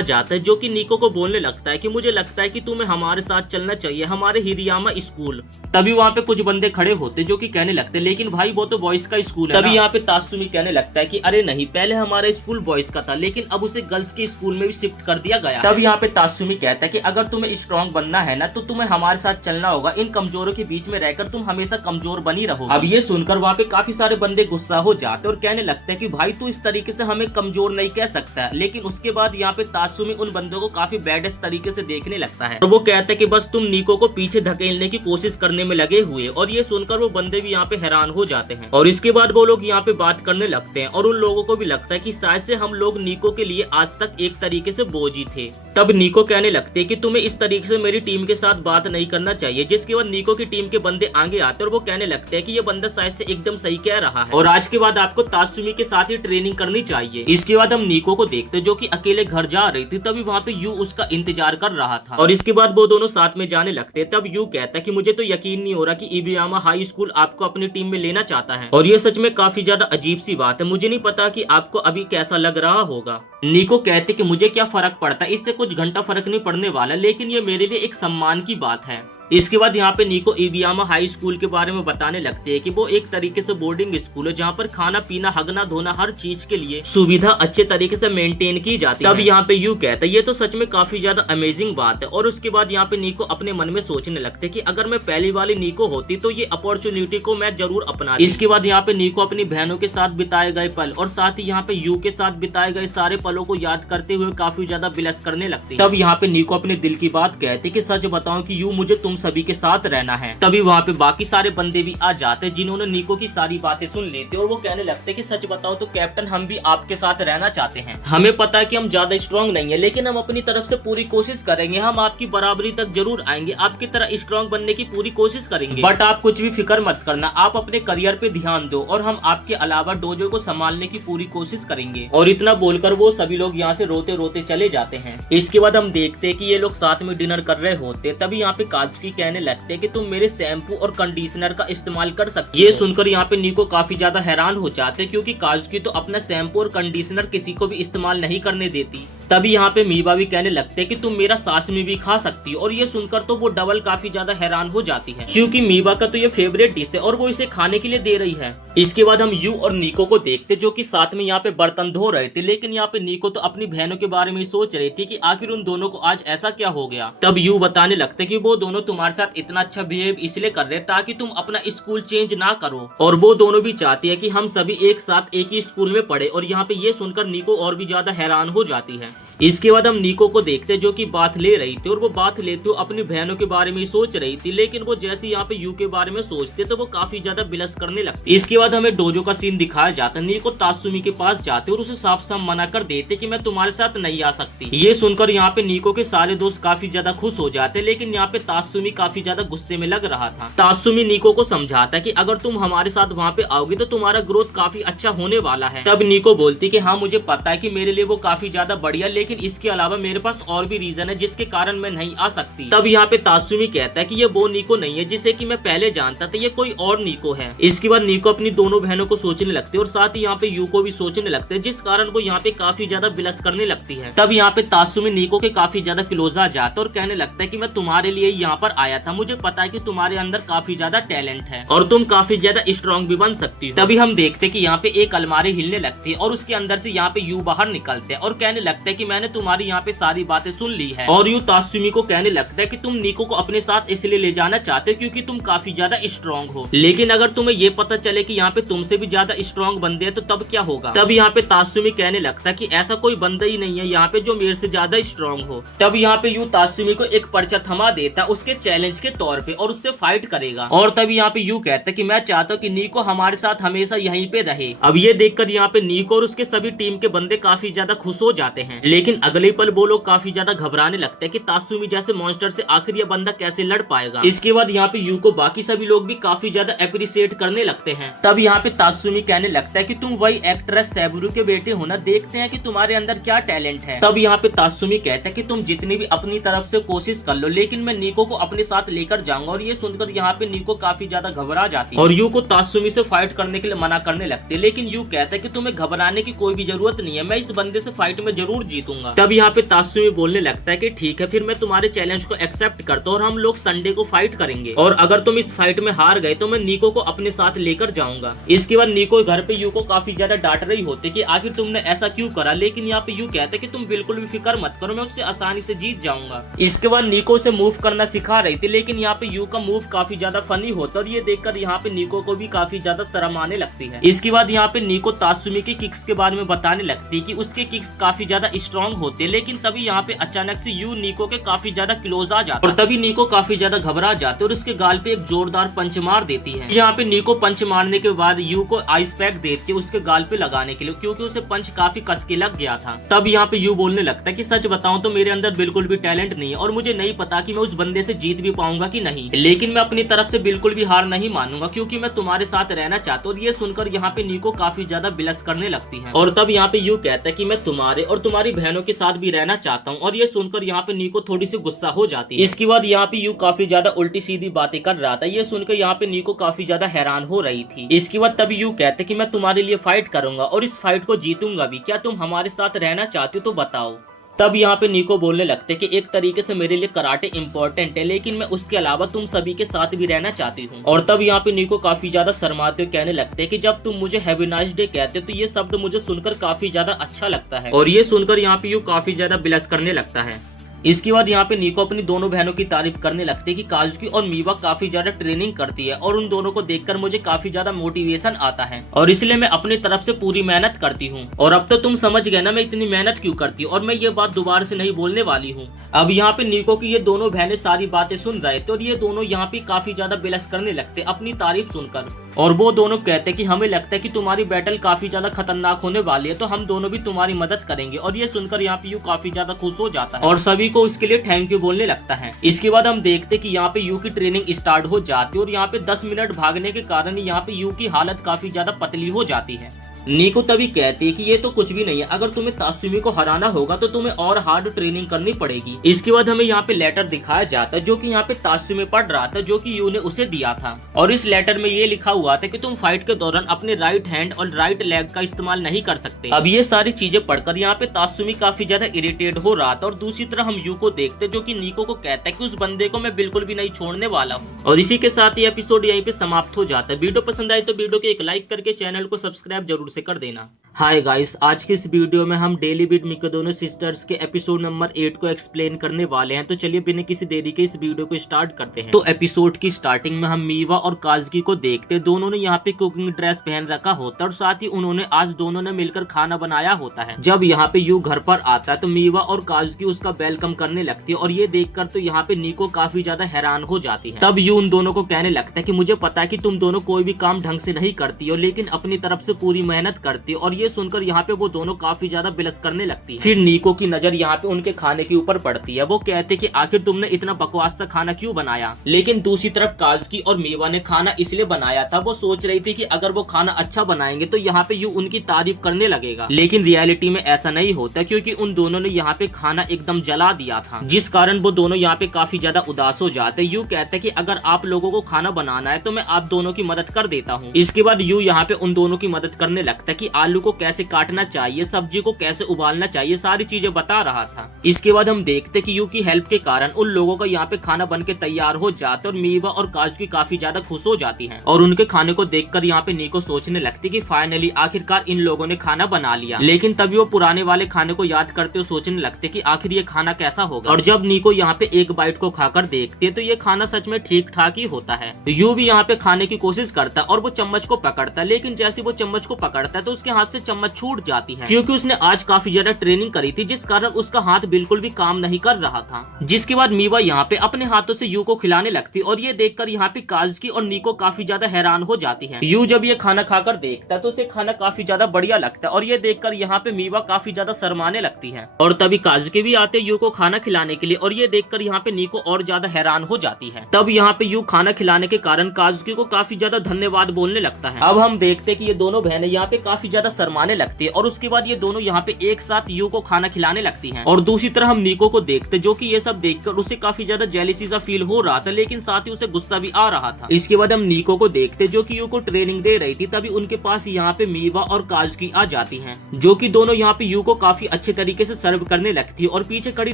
जाता है, जो कि नीको को बोलने लगता है कि मुझे लगता है कि तुम्हें हमारे साथ चलना चाहिए, हमारे हिरियामा स्कूल। तभी वहाँ पे कुछ बंदे खड़े होते जो कि कहने लगते लेकिन भाई वो तो बॉयज का स्कूल है। तभी यहाँ पे तासुमी कहने लगता है कि अरे नहीं, पहले हमारा स्कूल बॉयज का था, लेकिन अब उसे गर्ल्स के स्कूल में भी शिफ्ट कर दिया गया। तब यहाँ पे तासुमी कहता है कि अगर तुम्हें स्ट्रॉन्ग बनना है ना, तो तुम्हें हमारे साथ चलना होगा। इन कमजोरों के बीच में रहकर तुम हमेशा कमजोर बनी रहो। अब ये सुनकर वहाँ पे काफी सारे बंदे गुस्सा हो जाते और कहने लगते हैं कि भाई तू इस तरीके से हमें कमजोर नहीं कह सकता। लेकिन उसके बाद यहाँ पे तासुमी उन बंदों को काफी बैडेस्ट तरीके से देखने लगता है और वो कहता है कि बस तुम नीको को पीछे धकेलने की कोशिश करने में लगे हुए। और ये सुनकर वो बंदे भी यहाँ पे हैरान हो जाते हैं। और इसके बाद वो लोग यहाँ पे बात करने लगते हैं और उन लोगों को भी लगता है कि शायद से हम लोग नीको के लिए आज तक एक तरीके से बोझ ही थे। तब नीको कहने लगते हैं कि तुम्हें इस तरीके से मेरी टीम के साथ बात नहीं करना चाहिए। जिसके बाद नीको की टीम के बंदे आगे आते और वो कहने लगते हैं कि ये बंदा शायद से एकदम सही कह रहा है और आज के बाद आपको तासुमी के साथ ही ट्रेनिंग करनी चाहिए। इसके बाद हम नीको को देखते जो कि अकेले घर जा रही थी। तभी वहाँ पे यू उसका इंतजार कर रहा था और इसके बाद वो दोनों साथ में जाने लगते। तब यू कहता है कि मुझे तो यकीन नहीं हो रहा कि इबियामा हाई स्कूल आपको अपनी टीम में लेना चाहता है और ये सच में काफी ज्यादा अजीब सी बात है। मुझे नहीं पता कि आपको अभी कैसा लग रहा होगा, निको कहते कि मुझे क्या फर्क पड़ता है, इससे कुछ घंटा फर्क नहीं पड़ने वाला, लेकिन ये मेरे लिए एक सम्मान की बात है। इसके बाद यहाँ पे निको इबियामा हाई स्कूल के बारे में बताने लगते हैं कि वो एक तरीके से बोर्डिंग स्कूल है जहाँ पर खाना पीना हगना धोना हर चीज के लिए सुविधा अच्छे तरीके से मेंटेन की जाती है। तब यहाँ पे यू कहता है ये तो सच में काफी ज्यादा अमेजिंग बात है। और उसके बाद यहाँ पे निको अपने मन में सोचने लगते कि अगर मैं पहली वाली निको होती तो ये अपॉर्चुनिटी को मैं जरूर अपना। इसके बाद यहाँ पे निको अपनी बहनों के साथ बिताए गए पल और साथ ही यहाँ पे यू के साथ बिताए गए सारे पलों को याद करते हुए काफी ज्यादा बिलस करने लगती। तब यहाँ पे निको अपने दिल की बात कहते कि सच बताऊं कि यू मुझे तुम सभी के साथ रहना है। तभी वहाँ पे बाकी सारे बंदे भी आ जाते जिन्होंने निको की सारी बातें सुन ली थी और वो कहने लगते कि सच बताओ तो कैप्टन हम भी आपके साथ रहना चाहते हैं। हमें पता है कि हम ज्यादा स्ट्रांग नहीं है लेकिन हम अपनी तरफ से पूरी कोशिश करेंगे, हम आपकी बराबरी तक जरूर आएंगे, आपकी तरह स्ट्रांग बनने की पूरी कोशिश करेंगे। बट आप कुछ भी फिक्र मत करना, आप अपने करियर पे ध्यान दो और हम आपके अलावा डोजो को संभालने की पूरी कोशिश करेंगे। और इतना बोलकर वो सभी लोग यहाँ से रोते रोते चले जाते हैं। इसके बाद हम देखते हैं कि ये लोग साथ में डिनर कर रहे होते, तभी यहाँ पे काजुकी कहने लगते कि तुम मेरे शैम्पू और कंडीशनर का इस्तेमाल कर सकते हो। ये सुनकर यहाँ पे निको काफी ज्यादा हैरान हो जाते क्योंकि काजुकी तो अपना शैम्पू और कंडीशनर किसी को भी इस्तेमाल नहीं करने देती। तभी यहाँ पे मीबा भी कहने लगते कि तुम मेरा सासमी भी खा सकती हो और ये सुनकर तो वो डबल काफी ज्यादा हैरान हो जाती है क्योंकि मीबा का तो ये फेवरेट डिश है और वो इसे खाने के लिए दे रही है। इसके बाद हम यू और निको को देखते जो कि साथ में यहाँ पे बर्तन धो रहे थे, लेकिन यहाँ पे निको तो अपनी बहनों के बारे में सोच रही थी कि आखिर उन दोनों को आज ऐसा क्या हो गया। तब यू बताने लगते कि वो दोनों तुम्हारे साथ इतना अच्छा बिहेव इसलिए कर रहे ताकि तुम अपना स्कूल चेंज ना करो और वो दोनों भी चाहती है कि हम सभी एक साथ एक ही स्कूल में पढ़े। और यहाँ पे ये सुनकर निको और भी ज्यादा हैरान हो जाती है। इसके बाद हम निको को देखते जो कि बात ले रही थी और वो बात लेते हुए अपनी बहनों के बारे में सोच रही थी, लेकिन वो जैसे यहाँ पे यू के बारे में सोचते तो वो काफी ज्यादा बिलस करने लगती। इसके बाद हमें डोजो का सीन दिखाया जाता। निको तात्सुमी के पास जाते और उसे साफ साफ मना कर देते कि मैं तुम्हारे साथ नहीं आ सकती। ये सुनकर यहाँ पे निको के सारे दोस्त काफी ज्यादा खुश हो जाते, लेकिन यहाँ पे तात्सुमी काफी ज्यादा गुस्से में लग रहा था। तात्सुमी निको को समझाता कि अगर तुम हमारे साथ वहाँ पे आओगी तो तुम्हारा ग्रोथ काफी अच्छा होने वाला है। तब निको बोलती कि हाँ मुझे पता है कि मेरे लिए वो काफी ज्यादा बढ़िया, लेकिन इसके अलावा मेरे पास और भी रीजन है जिसके कारण मैं नहीं आ सकती। तब यहाँ पे तात्सुमी कहता है कि ये वो निको नहीं है जिसे कि मैं पहले जानता था, ये कोई और निको है। इसके बाद निको अपनी दोनों बहनों को सोचने लगते और साथ ही यहाँ पे यू को भी सोचने लगते, जिस कारण वो यहाँ पे काफी ज्यादा बिलस करने लगती है। तब यहाँ पे तात्सुमी निको के काफी ज्यादा क्लोज आ जाता और कहने लगता है कि मैं तुम्हारे लिए यहाँ पर आया था, मुझे पता है कि तुम्हारे अंदर काफी ज्यादा टैलेंट है और तुम काफी ज्यादा स्ट्रॉन्ग भी बन सकती हो। तभी हम देखते कि यहाँ पे एक अलमारी हिलने लगती है और उसके अंदर से यहाँ पे यू बाहर निकलते हैं और कहने लगता है कि मैंने तुम्हारी यहाँ पे सारी बातें सुन ली है। और यू तात्सुमी को कहने लगता है कि तुम निको को अपने साथ इसलिए ले जाना चाहते हो क्योंकि तुम काफी ज्यादा स्ट्रॉन्ग हो, लेकिन अगर तुम्हें ये पता चले कि यहाँ पे तुमसे भी ज्यादा स्ट्रॉन्ग बंदे हैं तो तब क्या होगा। तब यहाँ पे तात्सुमी कहने लगता है कि ऐसा कोई बंदा ही नहीं है यहाँ पे जो मेरे से ज्यादा स्ट्रॉन्ग हो। तब यहाँ पे यू तात्सुमी को एक पर्चा थमा देता उसके चैलेंज के तौर पे और उससे फाइट करेगा। और तभी यहाँ पे यू कहता है कि मैं चाहता हूँ कि निको हमारे साथ हमेशा यहीं पे रहे। अब ये देखकर यहाँ पे निको और उसके सभी टीम के बंदे काफी ज्यादा खुश हो जाते हैं, लेकिन अगले पल वो लोग काफी ज्यादा घबराने लगते हैं कि तात्सुमी जैसे मॉन्स्टर से आखिर ये बंदा कैसे लड़ पाएगा। इसके बाद यहाँ पे यू को बाकी सभी लोग भी काफी ज्यादा अप्रिशिएट करने लगते हैं। तब यहाँ पे तात्सुमी कहने लगता है कि तुम वही एक्ट्रेस सैबुरु के बेटे हो ना, देखते हैं कि तुम्हारे अंदर क्या टैलेंट है। तब यहाँ पे तात्सुमी कहता है कि तुम जितनी भी अपनी तरफ से कोशिश कर लो, लेकिन मैं निको को अपने साथ लेकर जाऊंगा। और ये सुनकर यहाँ पे निको काफी ज्यादा घबरा जाती है और यू को तात्सुमी से फाइट करने के लिए मना करने लगते, लेकिन यू कहता है कि तुम्हें घबराने की कोई भी जरूरत नहीं है, मैं इस बंदे से फाइट में जरूर जीतूंगा। तब यहाँ पे तात्सुमी बोलने लगता है कि ठीक है, फिर मैं तुम्हारे चैलेंज को एक्सेप्ट करता हूँ और हम लोग संडे को फाइट करेंगे, और अगर तुम इस फाइट में हार गए तो मैं निको को अपने साथ लेकर जाऊंगा। इसके बाद निको घर पे यू को काफी ज्यादा डांट रही होती कि आखिर तुमने ऐसा क्यों करा, लेकिन यहाँ पे यू कहते कि तुम बिल्कुल भी फिक्र मत करो, मैं उससे आसानी से जीत जाऊंगा। इसके बाद निको से मूव करना सिखा रही थी, लेकिन यहाँ पे यू का मूव काफी ज्यादा फनी होता और ये देखकर यहाँ पे निको को भी काफी ज्यादा शर्म आने लगती है। इसके बाद यहाँ पे निको तात्सुमी के किक्स के बारे में बताने लगती है कि उसके किक्स काफी ज्यादा स्ट्रॉन्ग होते, लेकिन तभी यहाँ पे अचानक से यू निको के काफी ज्यादा क्लोज आ जाता और तभी निको काफी ज्यादा घबरा जाते और उसके गाल पे एक जोरदार पंच मार देती है। यहाँ पे निको पंच मारने के बाद यू को आइस पैक देती है उसके गाल पे लगाने के लिए, क्योंकि उसे पंच काफी कस के लग गया था। तब यहाँ पे यू बोलने लगता है कि सच बताऊं तो मेरे अंदर बिल्कुल भी टैलेंट नहीं है और मुझे नहीं पता कि मैं उस बंदे से जीत भी पाऊंगा कि नहीं, लेकिन मैं अपनी तरफ से बिल्कुल भी हार नहीं मानूंगा क्योंकि मैं तुम्हारे साथ रहना चाहता हूँ। और ये सुनकर यहाँ पे निको काफी ज्यादा बिलस करने लगती है और तब यहाँ पे यू कहता है कि मैं तुम्हारे और तुम्हारी बहनों बहनों के साथ भी रहना चाहता हूँ। और ये सुनकर यहाँ पे नीको थोड़ी सी गुस्सा हो जाती है। इसके बाद यहाँ पे यू काफी ज्यादा उल्टी सीधी बातें कर रहा था। ये सुनकर यहाँ पे नीको काफी ज्यादा हैरान हो रही थी। इसके बाद तभी यू कहते कि मैं तुम्हारे लिए फाइट करूंगा और इस फाइट को जीतूंगा भी। क्या तुम हमारे साथ रहना चाहती हो तो बताओ। तब यहाँ पे नीको बोलने लगते कि एक तरीके से मेरे लिए कराटे इम्पोर्टेंट है, लेकिन मैं उसके अलावा तुम सभी के साथ भी रहना चाहती हूँ। और तब यहाँ पे नीको काफी ज्यादा शर्माते हुए कहने लगते कि जब तुम मुझे हैव अ नाइस डे कहते तो ये शब्द मुझे सुनकर काफी ज्यादा अच्छा लगता है। और ये सुनकर यहाँ पे यू काफी ज्यादा ब्लश करने लगता है। इसके बाद यहाँ पे नीको अपनी दोनों बहनों की तारीफ करने लगते हैं कि काजुकी और मीवा काफी ज्यादा ट्रेनिंग करती है और उन दोनों को देखकर मुझे काफी ज्यादा मोटिवेशन आता है और इसलिए मैं अपनी तरफ से पूरी मेहनत करती हूँ। और अब तो तुम समझ गए ना मैं इतनी मेहनत क्यों करती हूँ, और मैं ये बात दोबारा से नहीं बोलने वाली हूँ। अब यहाँ पे नीको की ये दोनों बहनें सारी बातें सुन रहे थे और ये दोनों यहाँ पे काफी ज्यादा बिलस करने लगते अपनी तारीफ सुनकर। और वो दोनों कहते कि हमें लगता है कि तुम्हारी बैटल काफी ज्यादा खतरनाक होने वाली है, तो हम दोनों भी तुम्हारी मदद करेंगे। और ये सुनकर यहाँ पे यू काफी ज्यादा खुश हो जाता है और सभी को इसके लिए थैंक यू बोलने लगता है। इसके बाद हम देखते कि यहाँ पे यू की ट्रेनिंग स्टार्ट हो जाती है और यहाँ पे 10 मिनट भागने के कारण यहाँ पे यू की हालत काफी ज्यादा पतली हो जाती है। नीको तभी कहती है कि ये तो कुछ भी नहीं है, अगर तुम्हें तात्सुमी को हराना होगा तो तुम्हें और हार्ड ट्रेनिंग करनी पड़ेगी। इसके बाद हमें यहाँ पे लेटर दिखाया जाता है जो कि यहाँ पे तात्सुमी पढ़ रहा था, जो कि यू ने उसे दिया था। और इस लेटर में ये लिखा हुआ था कि तुम फाइट के दौरान अपने राइट हैंड और राइट लेग का इस्तेमाल नहीं कर सकते। अब ये सारी चीजें पढ़कर यहाँ पे तात्सुमी काफी ज्यादा इरिटेट हो रहा था। और दूसरी तरफ हम यू को देखते जो कि नीको को कहता है कि उस बंदे को मैं बिल्कुल भी नहीं छोड़ने वाला हूँ। और इसी के साथ ये एपिसोड यहीं पे समाप्त हो जाता है। वीडियो पसंद आए तो वीडियो को एक लाइक करके चैनल को सब्सक्राइब जरूर से कर देना। हाय गाइस, आज की इस वीडियो में हम डेली बीट मिकादोनो सिस्टर्स के एपिसोड नंबर 8 को एक्सप्लेन करने वाले हैं। तो चलिए बिना किसी देरी के इस वीडियो को स्टार्ट करते हैं। तो एपिसोड की स्टार्टिंग में हम मीवा और काजुकी को देखते। दोनों ने यहाँ पे कुकिंग ड्रेस पहन रखा होता है और साथ ही उन्होंने आज दोनों ने मिलकर खाना बनाया होता है। जब यहाँ पे यू घर पर आता है तो मीवा और काजुकी उसका वेलकम करने लगती है और ये देखकर तो यहाँ पे नीको काफी ज्यादा हैरान हो जाती है। तब यू उन दोनों को कहने लगता है कि मुझे पता है कि तुम दोनों कोई भी काम ढंग से नहीं करती हो, लेकिन अपनी तरफ से पूरी मेहनत करती हो। और ये सुनकर यहाँ पे वो दोनों काफी ज्यादा बिलस करने लगती है। फिर नीको की नजर यहाँ पे उनके खाने के ऊपर पड़ती है। वो कहते कि आखिर तुमने इतना बकवास सा खाना क्यों बनाया। लेकिन दूसरी तरफ काजुकी और मीवा ने खाना इसलिए बनाया था, वो सोच रही थी कि अगर वो खाना अच्छा बनाएंगे तो यहाँ पे यू उनकी तारीफ करने लगेगा। लेकिन रियलिटी में ऐसा नहीं होता, क्योंकि उन दोनों ने यहाँ पे खाना एकदम जला दिया था, जिस कारण वो दोनों यहाँ पे काफी ज्यादा उदास हो जाते। यू कहते कि अगर आप लोगों को खाना बनाना है तो मैं आप दोनों की मदद कर देता हूँ। इसके बाद यू यहाँ पे उन दोनों की मदद करने लगता कि आलू को कैसे काटना चाहिए, सब्जी को कैसे उबालना चाहिए, सारी चीजें बता रहा था। इसके बाद हम देखते कि यू की हेल्प के कारण उन लोगों का यहाँ पे खाना बन के तैयार हो जाता और मीवा और काजुकी काफी ज्यादा खुश हो जाती हैं। और उनके खाने को देखकर यहाँ पे नीको सोचने लगती कि फाइनली आखिरकार इन लोगों ने खाना बना लिया। लेकिन तभी वो पुराने वाले खाने को याद करते हुए सोचने लगते कि आखिर ये खाना कैसा होगा। और जब नीको यहाँ पे एक बाइट को खाकर देखते तो ये खाना सच में ठीक ठाक ही होता है। यू भी यहाँ पे खाने की कोशिश करता और वो चम्मच को पकड़ता, लेकिन जैसे वो चम्मच को पकड़ता है तो उसके हाथ से चम्मच छूट जाती है, क्योंकि उसने आज काफी ज्यादा ट्रेनिंग करी थी, जिस कारण उसका हाथ बिल्कुल भी काम नहीं कर रहा था। जिसके बाद मीवा यहाँ पे अपने हाथों से यू को खिलाने लगती और ये देखकर यहाँ पे काजुकी और नीको काफी ज्यादा हैरान हो जाती है। यू जब ये खाना खाकर देखता है तो उसे खाना काफी ज्यादा बढ़िया लगता है और ये देखकर यहाँ पे मीवा काफी ज्यादा शर्माने लगती है। और तभी काजुकी भी आते यू को खाना खिलाने के लिए और ये देखकर यहाँ पे नीको और ज्यादा हैरान हो जाती है। तब यहाँ पे यू खाना खिलाने के कारण काजुकी को काफी ज्यादा धन्यवाद बोलने लगता है। अब हम देखते कि ये दोनों बहनें यहाँ पे काफी ज्यादा शर्माने लगती है और उसके बाद ये दोनों यहाँ पे एक साथ यू को खाना खिलाने लगती हैं। और दूसरी तरफ हम नीको को देखते जो कि ये सब देखकर उसे काफी ज्यादा जेलसी सा फील हो रहा था, लेकिन साथ ही उसे गुस्सा भी आ रहा था। इसके बाद हम नीको को देखते जो कि यू को ट्रेनिंग दे रही थी। तभी उनके पास यहाँ पे मीवा और काजुकी आ जाती हैं, जो कि दोनों यहाँ पे यू को काफी अच्छे तरीके से सर्व करने लगती है। और पीछे खड़ी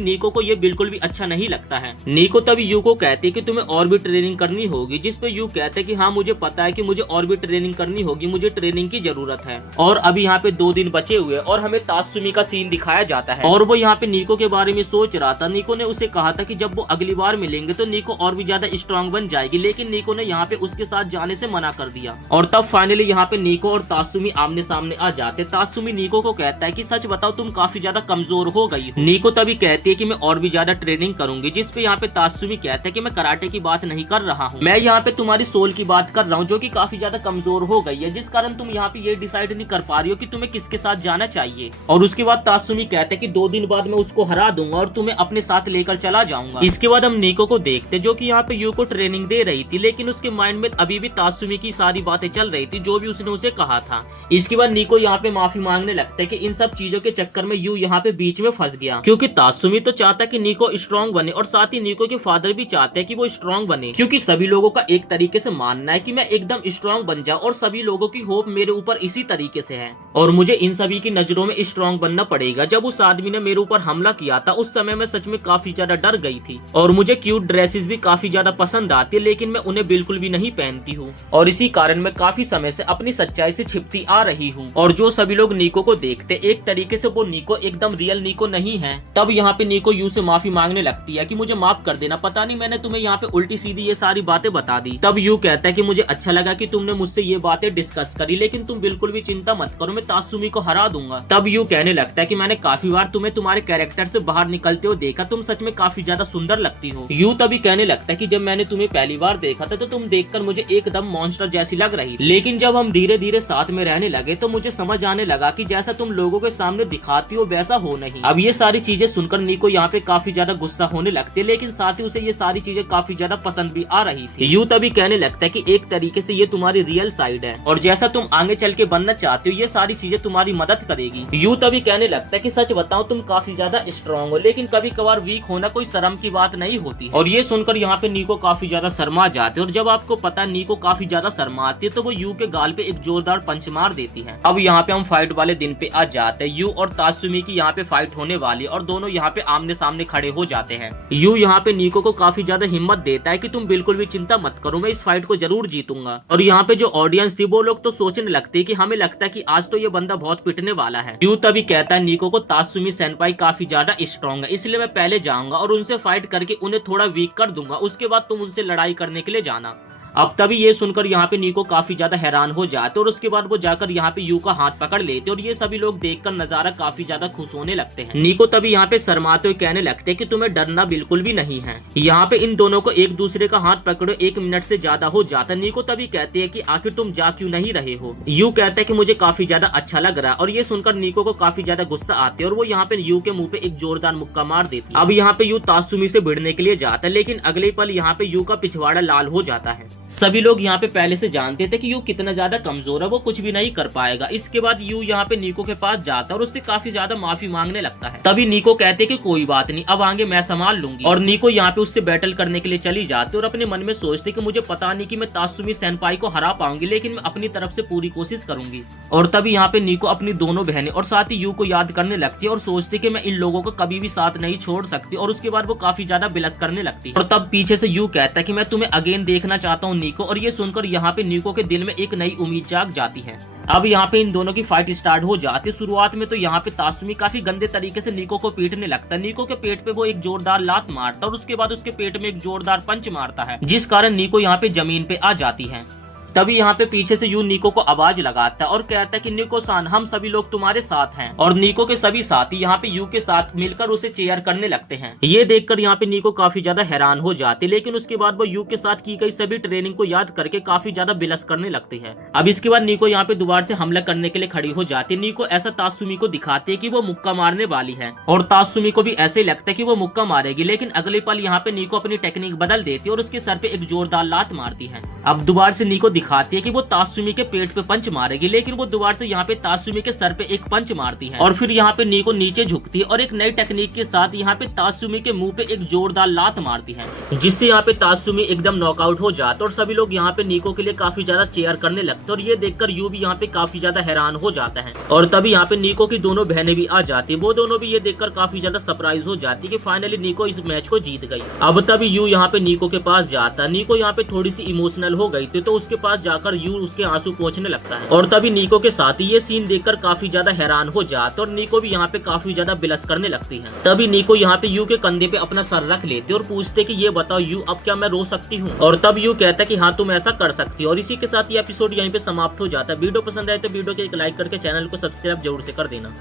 नीको को ये बिल्कुल भी अच्छा नहीं लगता है। नीको तभी यू को कहती कि तुम्हें और भी ट्रेनिंग करनी होगी, जिसपे यू कहते कि हाँ मुझे पता है कि मुझे और भी ट्रेनिंग करनी होगी, मुझे ट्रेनिंग की जरूरत है। और अभी यहाँ पे 2 दिन बचे हुए और हमें तात्सुमी का सीन दिखाया जाता है और वो यहाँ पे नीको के बारे में सोच रहा था। नीको ने उसे कहा था कि जब वो अगली बार मिलेंगे तो नीको और भी ज्यादा स्ट्रांग बन जाएगी, लेकिन नीको ने यहाँ पे उसके साथ जाने से मना कर दिया। और तब फाइनली यहाँ पे नीको और तात्सुमी आमने सामने आ जाते। तात्सुमी नीको को कहता है कि सच बताओ तुम काफी ज्यादा कमजोर हो गई हो। नीको तभी कहती है कि मैं और भी ज्यादा ट्रेनिंग करूंगी, जिसपे यहाँ पे तात्सुमी कहता है कि मैं कराटे की बात नहीं कर रहा हूँ, मैं यहाँ पे तुम्हारी सोल की बात कर रहा हूँ, जो कि काफी ज्यादा कमजोर हो गई है, जिस कारण तुम यहाँ पे ये डिसाइड नहीं कर पा रही रही हो कि तुम्हें किसके साथ जाना चाहिए। और उसके बाद तात्सुमी कहते कि 2 दिन बाद मैं उसको हरा दूंगा और तुम्हें अपने साथ लेकर चला जाऊंगा। इसके बाद हम निको को देखते जो कि यहाँ पे यू को ट्रेनिंग दे रही थी, लेकिन उसके माइंड में अभी भी तात्सुमी की सारी बातें चल रही थी जो भी उसने उसे कहा था। इसके बाद निको यहाँ पे माफी मांगने लगता है कि इन सब चीजों के चक्कर में यू यहाँ पे बीच में फंस गया, क्योंकि तात्सुमी तो चाहता कि निको स्ट्रॉन्ग बने और साथ ही निको के फादर भी चाहते हैं कि वो स्ट्रॉन्ग बने, क्योंकि सभी लोगों का एक तरीके से मानना है कि मैं एकदम स्ट्रॉन्ग बन जाऊं और सभी लोगों की होप मेरे ऊपर इसी तरीके से है और मुझे इन सभी की नजरों में स्ट्रॉन्ग बनना पड़ेगा। जब उस आदमी ने मेरे ऊपर हमला किया था उस समय मैं सच में काफी ज्यादा डर गई थी और मुझे क्यूट ड्रेसेस भी काफी ज्यादा पसंद आती है, लेकिन मैं उन्हें बिल्कुल भी नहीं पहनती हूँ और इसी कारण मैं काफी समय से अपनी सच्चाई से छिपती आ रही हूँ। और जो सभी लोग निको को देखते एक तरीके से वो निको एकदम रियल निको नहीं है। तब यहाँ पे निको यू से माफी मांगने लगती है कि मुझे माफ कर देना, पता नहीं मैंने तुम्हें यहाँ पे उल्टी सीधी ये सारी बातें बता दी। तब यू कहता है कि मुझे अच्छा लगा कि तुमने मुझसे ये बातें डिस्कस करी, लेकिन तुम बिल्कुल भी चिंता मत करो, मैं तात्सुमी को हरा दूंगा। तब यू कहने लगता है कि मैंने काफी बार तुम्हें तुम्हारे कैरेक्टर से बाहर निकलते हुए देखा, तुम सच में काफी ज्यादा सुंदर लगती हो। यू तभी कहने लगता है कि जब मैंने तुम्हें पहली बार देखा था तो तुम देखकर मुझे एकदम मॉन्स्टर जैसी लग रही थी, लेकिन जब हम धीरे धीरे साथ में रहने लगे तो मुझे समझ आने लगा कि जैसा तुम लोगों के सामने दिखाती हो वैसा हो नहीं। अब ये सारी चीजें सुनकर निको यहाँ पे काफी ज्यादा गुस्सा होने लगते, लेकिन साथ ही उसे ये सारी चीजें काफी ज्यादा पसंद भी आ रही थी। यू तभी कहने लगता है कि एक तरीके से ये तुम्हारी रियल साइड है और जैसा तुम आगे चल के बनना चाहते हो ये सारी चीजें तुम्हारी मदद करेगी। यू तभी कहने लगता है कि सच बताओ तुम काफी ज्यादा स्ट्रॉन्ग हो, लेकिन कभी कभार वीक होना कोई शर्म की बात नहीं होती। और ये सुनकर यहाँ पे निको काफी ज्यादा शर्मा जाते हैं और जब आपको पता है निको काफी ज्यादा शर्मा आती है तो वो यू के गाल पे एक जोरदार पंच मार देती है। अब यहाँ पे हम फाइट वाले दिन पे आ जाते हैं। यू और तात्सुमी की यहाँ पे फाइट होने वाली और दोनों यहाँ पे आमने सामने खड़े हो जाते हैं। यू यहाँ पे निको को काफी ज्यादा हिम्मत देता है कि तुम बिल्कुल भी चिंता मत करो, मैं इस फाइट को जरूर जीतूंगा। और यहाँ पे जो ऑडियंस थी वो लोग तो सोचने लगते कि हमें लगता है कि आज तो ये बंदा बहुत पिटने वाला है। यू तभी कहता है निको को तात्सुमी सेनपाई काफी ज्यादा स्ट्रॉन्ग है, इसलिए मैं पहले जाऊंगा और उनसे फाइट करके उन्हें थोड़ा वीक कर दूंगा, उसके बाद तुम उनसे लड़ाई करने के लिए जाना। अब तभी ये सुनकर यहाँ पे निको काफी ज्यादा हैरान हो जाते और उसके बाद वो जाकर यहाँ पे यू का हाथ पकड़ लेते और ये सभी लोग देखकर नजारा काफी ज्यादा खुश होने लगते हैं। निको तभी यहाँ पे शर्माते हुए कहने लगते कि तुम्हें डरना बिल्कुल भी नहीं है। यहाँ पे इन दोनों को एक दूसरे का हाथ पकड़ो 1 मिनट से ज्यादा हो जाता। निको तभी कहते हैं कि आखिर तुम जा क्यों नहीं रहे हो। यू कहता है कि मुझे काफी ज्यादा अच्छा लग रहा है और ये सुनकर निको को काफी ज्यादा गुस्सा आते और वो यहाँ पे यू के मुंह पे एक जोरदार मुक्का मार देती है। अब यहाँ पे यू तात्सुमी से भिड़ने के लिए जाता है, लेकिन अगले पल यहाँ पे यू का पिछवाड़ा लाल हो जाता है। सभी लोग यहाँ पे पहले से जानते थे कि यू कितना ज्यादा कमजोर है, वो कुछ भी नहीं कर पाएगा। इसके बाद यू यहाँ पे निको के पास जाता और उससे काफी ज्यादा माफी मांगने लगता है। तभी निको कहते कि कोई बात नहीं, अब आगे मैं संभाल लूंगी। और निको यहाँ पे उससे बैटल करने के लिए चली जाती और अपने मन में सोचती कि मुझे पता नहीं कि मैं तात्सुमी सेनपाई को हरा पाऊंगी, लेकिन मैं अपनी तरफ से पूरी कोशिश करूंगी। और तभी यहाँ पे निको अपनी दोनों बहनें और साथ ही यू को याद करने लगती है और सोचती कि मैं इन लोगों को कभी भी साथ नहीं छोड़ सकती। और उसके बाद वो काफी ज्यादा बिलस करने लगती और तब पीछे से यू कहता है कि मैं तुम्हें अगेन देखना चाहता हूँ निको। और ये सुनकर यहाँ पे निको के दिल में एक नई उम्मीद जाग जाती है। अब यहाँ पे इन दोनों की फाइट स्टार्ट हो जाती है। शुरुआत में तो यहाँ पे तात्सुमी काफी गंदे तरीके से निको को पीटने लगता है। निको के पेट पे वो एक जोरदार लात मारता और उसके बाद उसके पेट में एक जोरदार पंच मारता है, जिस कारण निको यहाँ पे जमीन पे आ जाती है। तभी यहाँ पे पीछे से यू निको को आवाज लगाता है और कहता है कि निको सान, हम सभी लोग तुम्हारे साथ हैं। और निको के सभी साथी यहाँ पे यू के साथ मिलकर उसे चेयर करने लगते हैं। ये देखकर यहाँ पे निको काफी ज्यादा हैरान हो जाती है, लेकिन उसके बाद वो यू के साथ की गई सभी ट्रेनिंग को याद करके काफी ज्यादा बिलस करने लगती है। अब इसके बाद निको यहाँ पे दोबारा से हमला करने के लिए खड़ी हो जाती है। निको ऐसा तात्सुमी को दिखाती है कि वो मुक्का मारने वाली है और तात्सुमी को भी ऐसे लगता है कि वो मुक्का मारेगी, लेकिन अगले पल यहाँ पे निको अपनी टेक्निक बदल देती है और उसके सर पे एक जोरदार लात मारती है। अब दोबारा से निको दिखाती है कि वो तात्सुमी के पेट पे पंच मारेगी, लेकिन वो दोबारा से यहाँ पे तात्सुमी के सर पे एक पंच मारती है और फिर यहाँ पे निको नीचे झुकती है और एक नई टेक्निक के साथ यहाँ पे तात्सुमी के मुंह पे एक जोरदार लात मारती है, जिससे यहाँ पे तात्सुमी एकदम नॉकआउट हो जाता और सभी लोग यहाँ पे निको के लिए काफी ज्यादा चेयर करने लगते और ये देखकर यू भी यहाँ पे काफी ज्यादा हैरान हो जाता है। और तभी यहाँ पे निको की दोनों बहनें भी आ जाती है। वो दोनों भी ये देखकर काफी ज्यादा सरप्राइज हो जाती है कि फाइनली निको इस मैच को जीत गई। अब तभी यू यहाँ पे निको के पास जाता है। निको यहाँ पे थोड़ी सी इमोशनल हो गई थी तो उसके पास जाकर यू उसके आंसू पोंछने लगता है और तभी निको के साथ ये सीन देखकर काफी ज्यादा हैरान हो जाता और निको भी यहाँ पे काफी ज्यादा बिलस करने लगती है। तभी निको यहाँ पे यू के कंधे पे अपना सर रख लेते और पूछते कि ये बताओ यू, अब क्या मैं रो सकती हूँ? और तब यू कहता कि हाँ तुम ऐसा कर सकती हो। और इसी के साथ ये एपिसोड यहीं पे समाप्त हो जाता है। वीडियो पसंद आए तो वीडियो को एक लाइक करके चैनल को सब्सक्राइब जरूर से कर देना।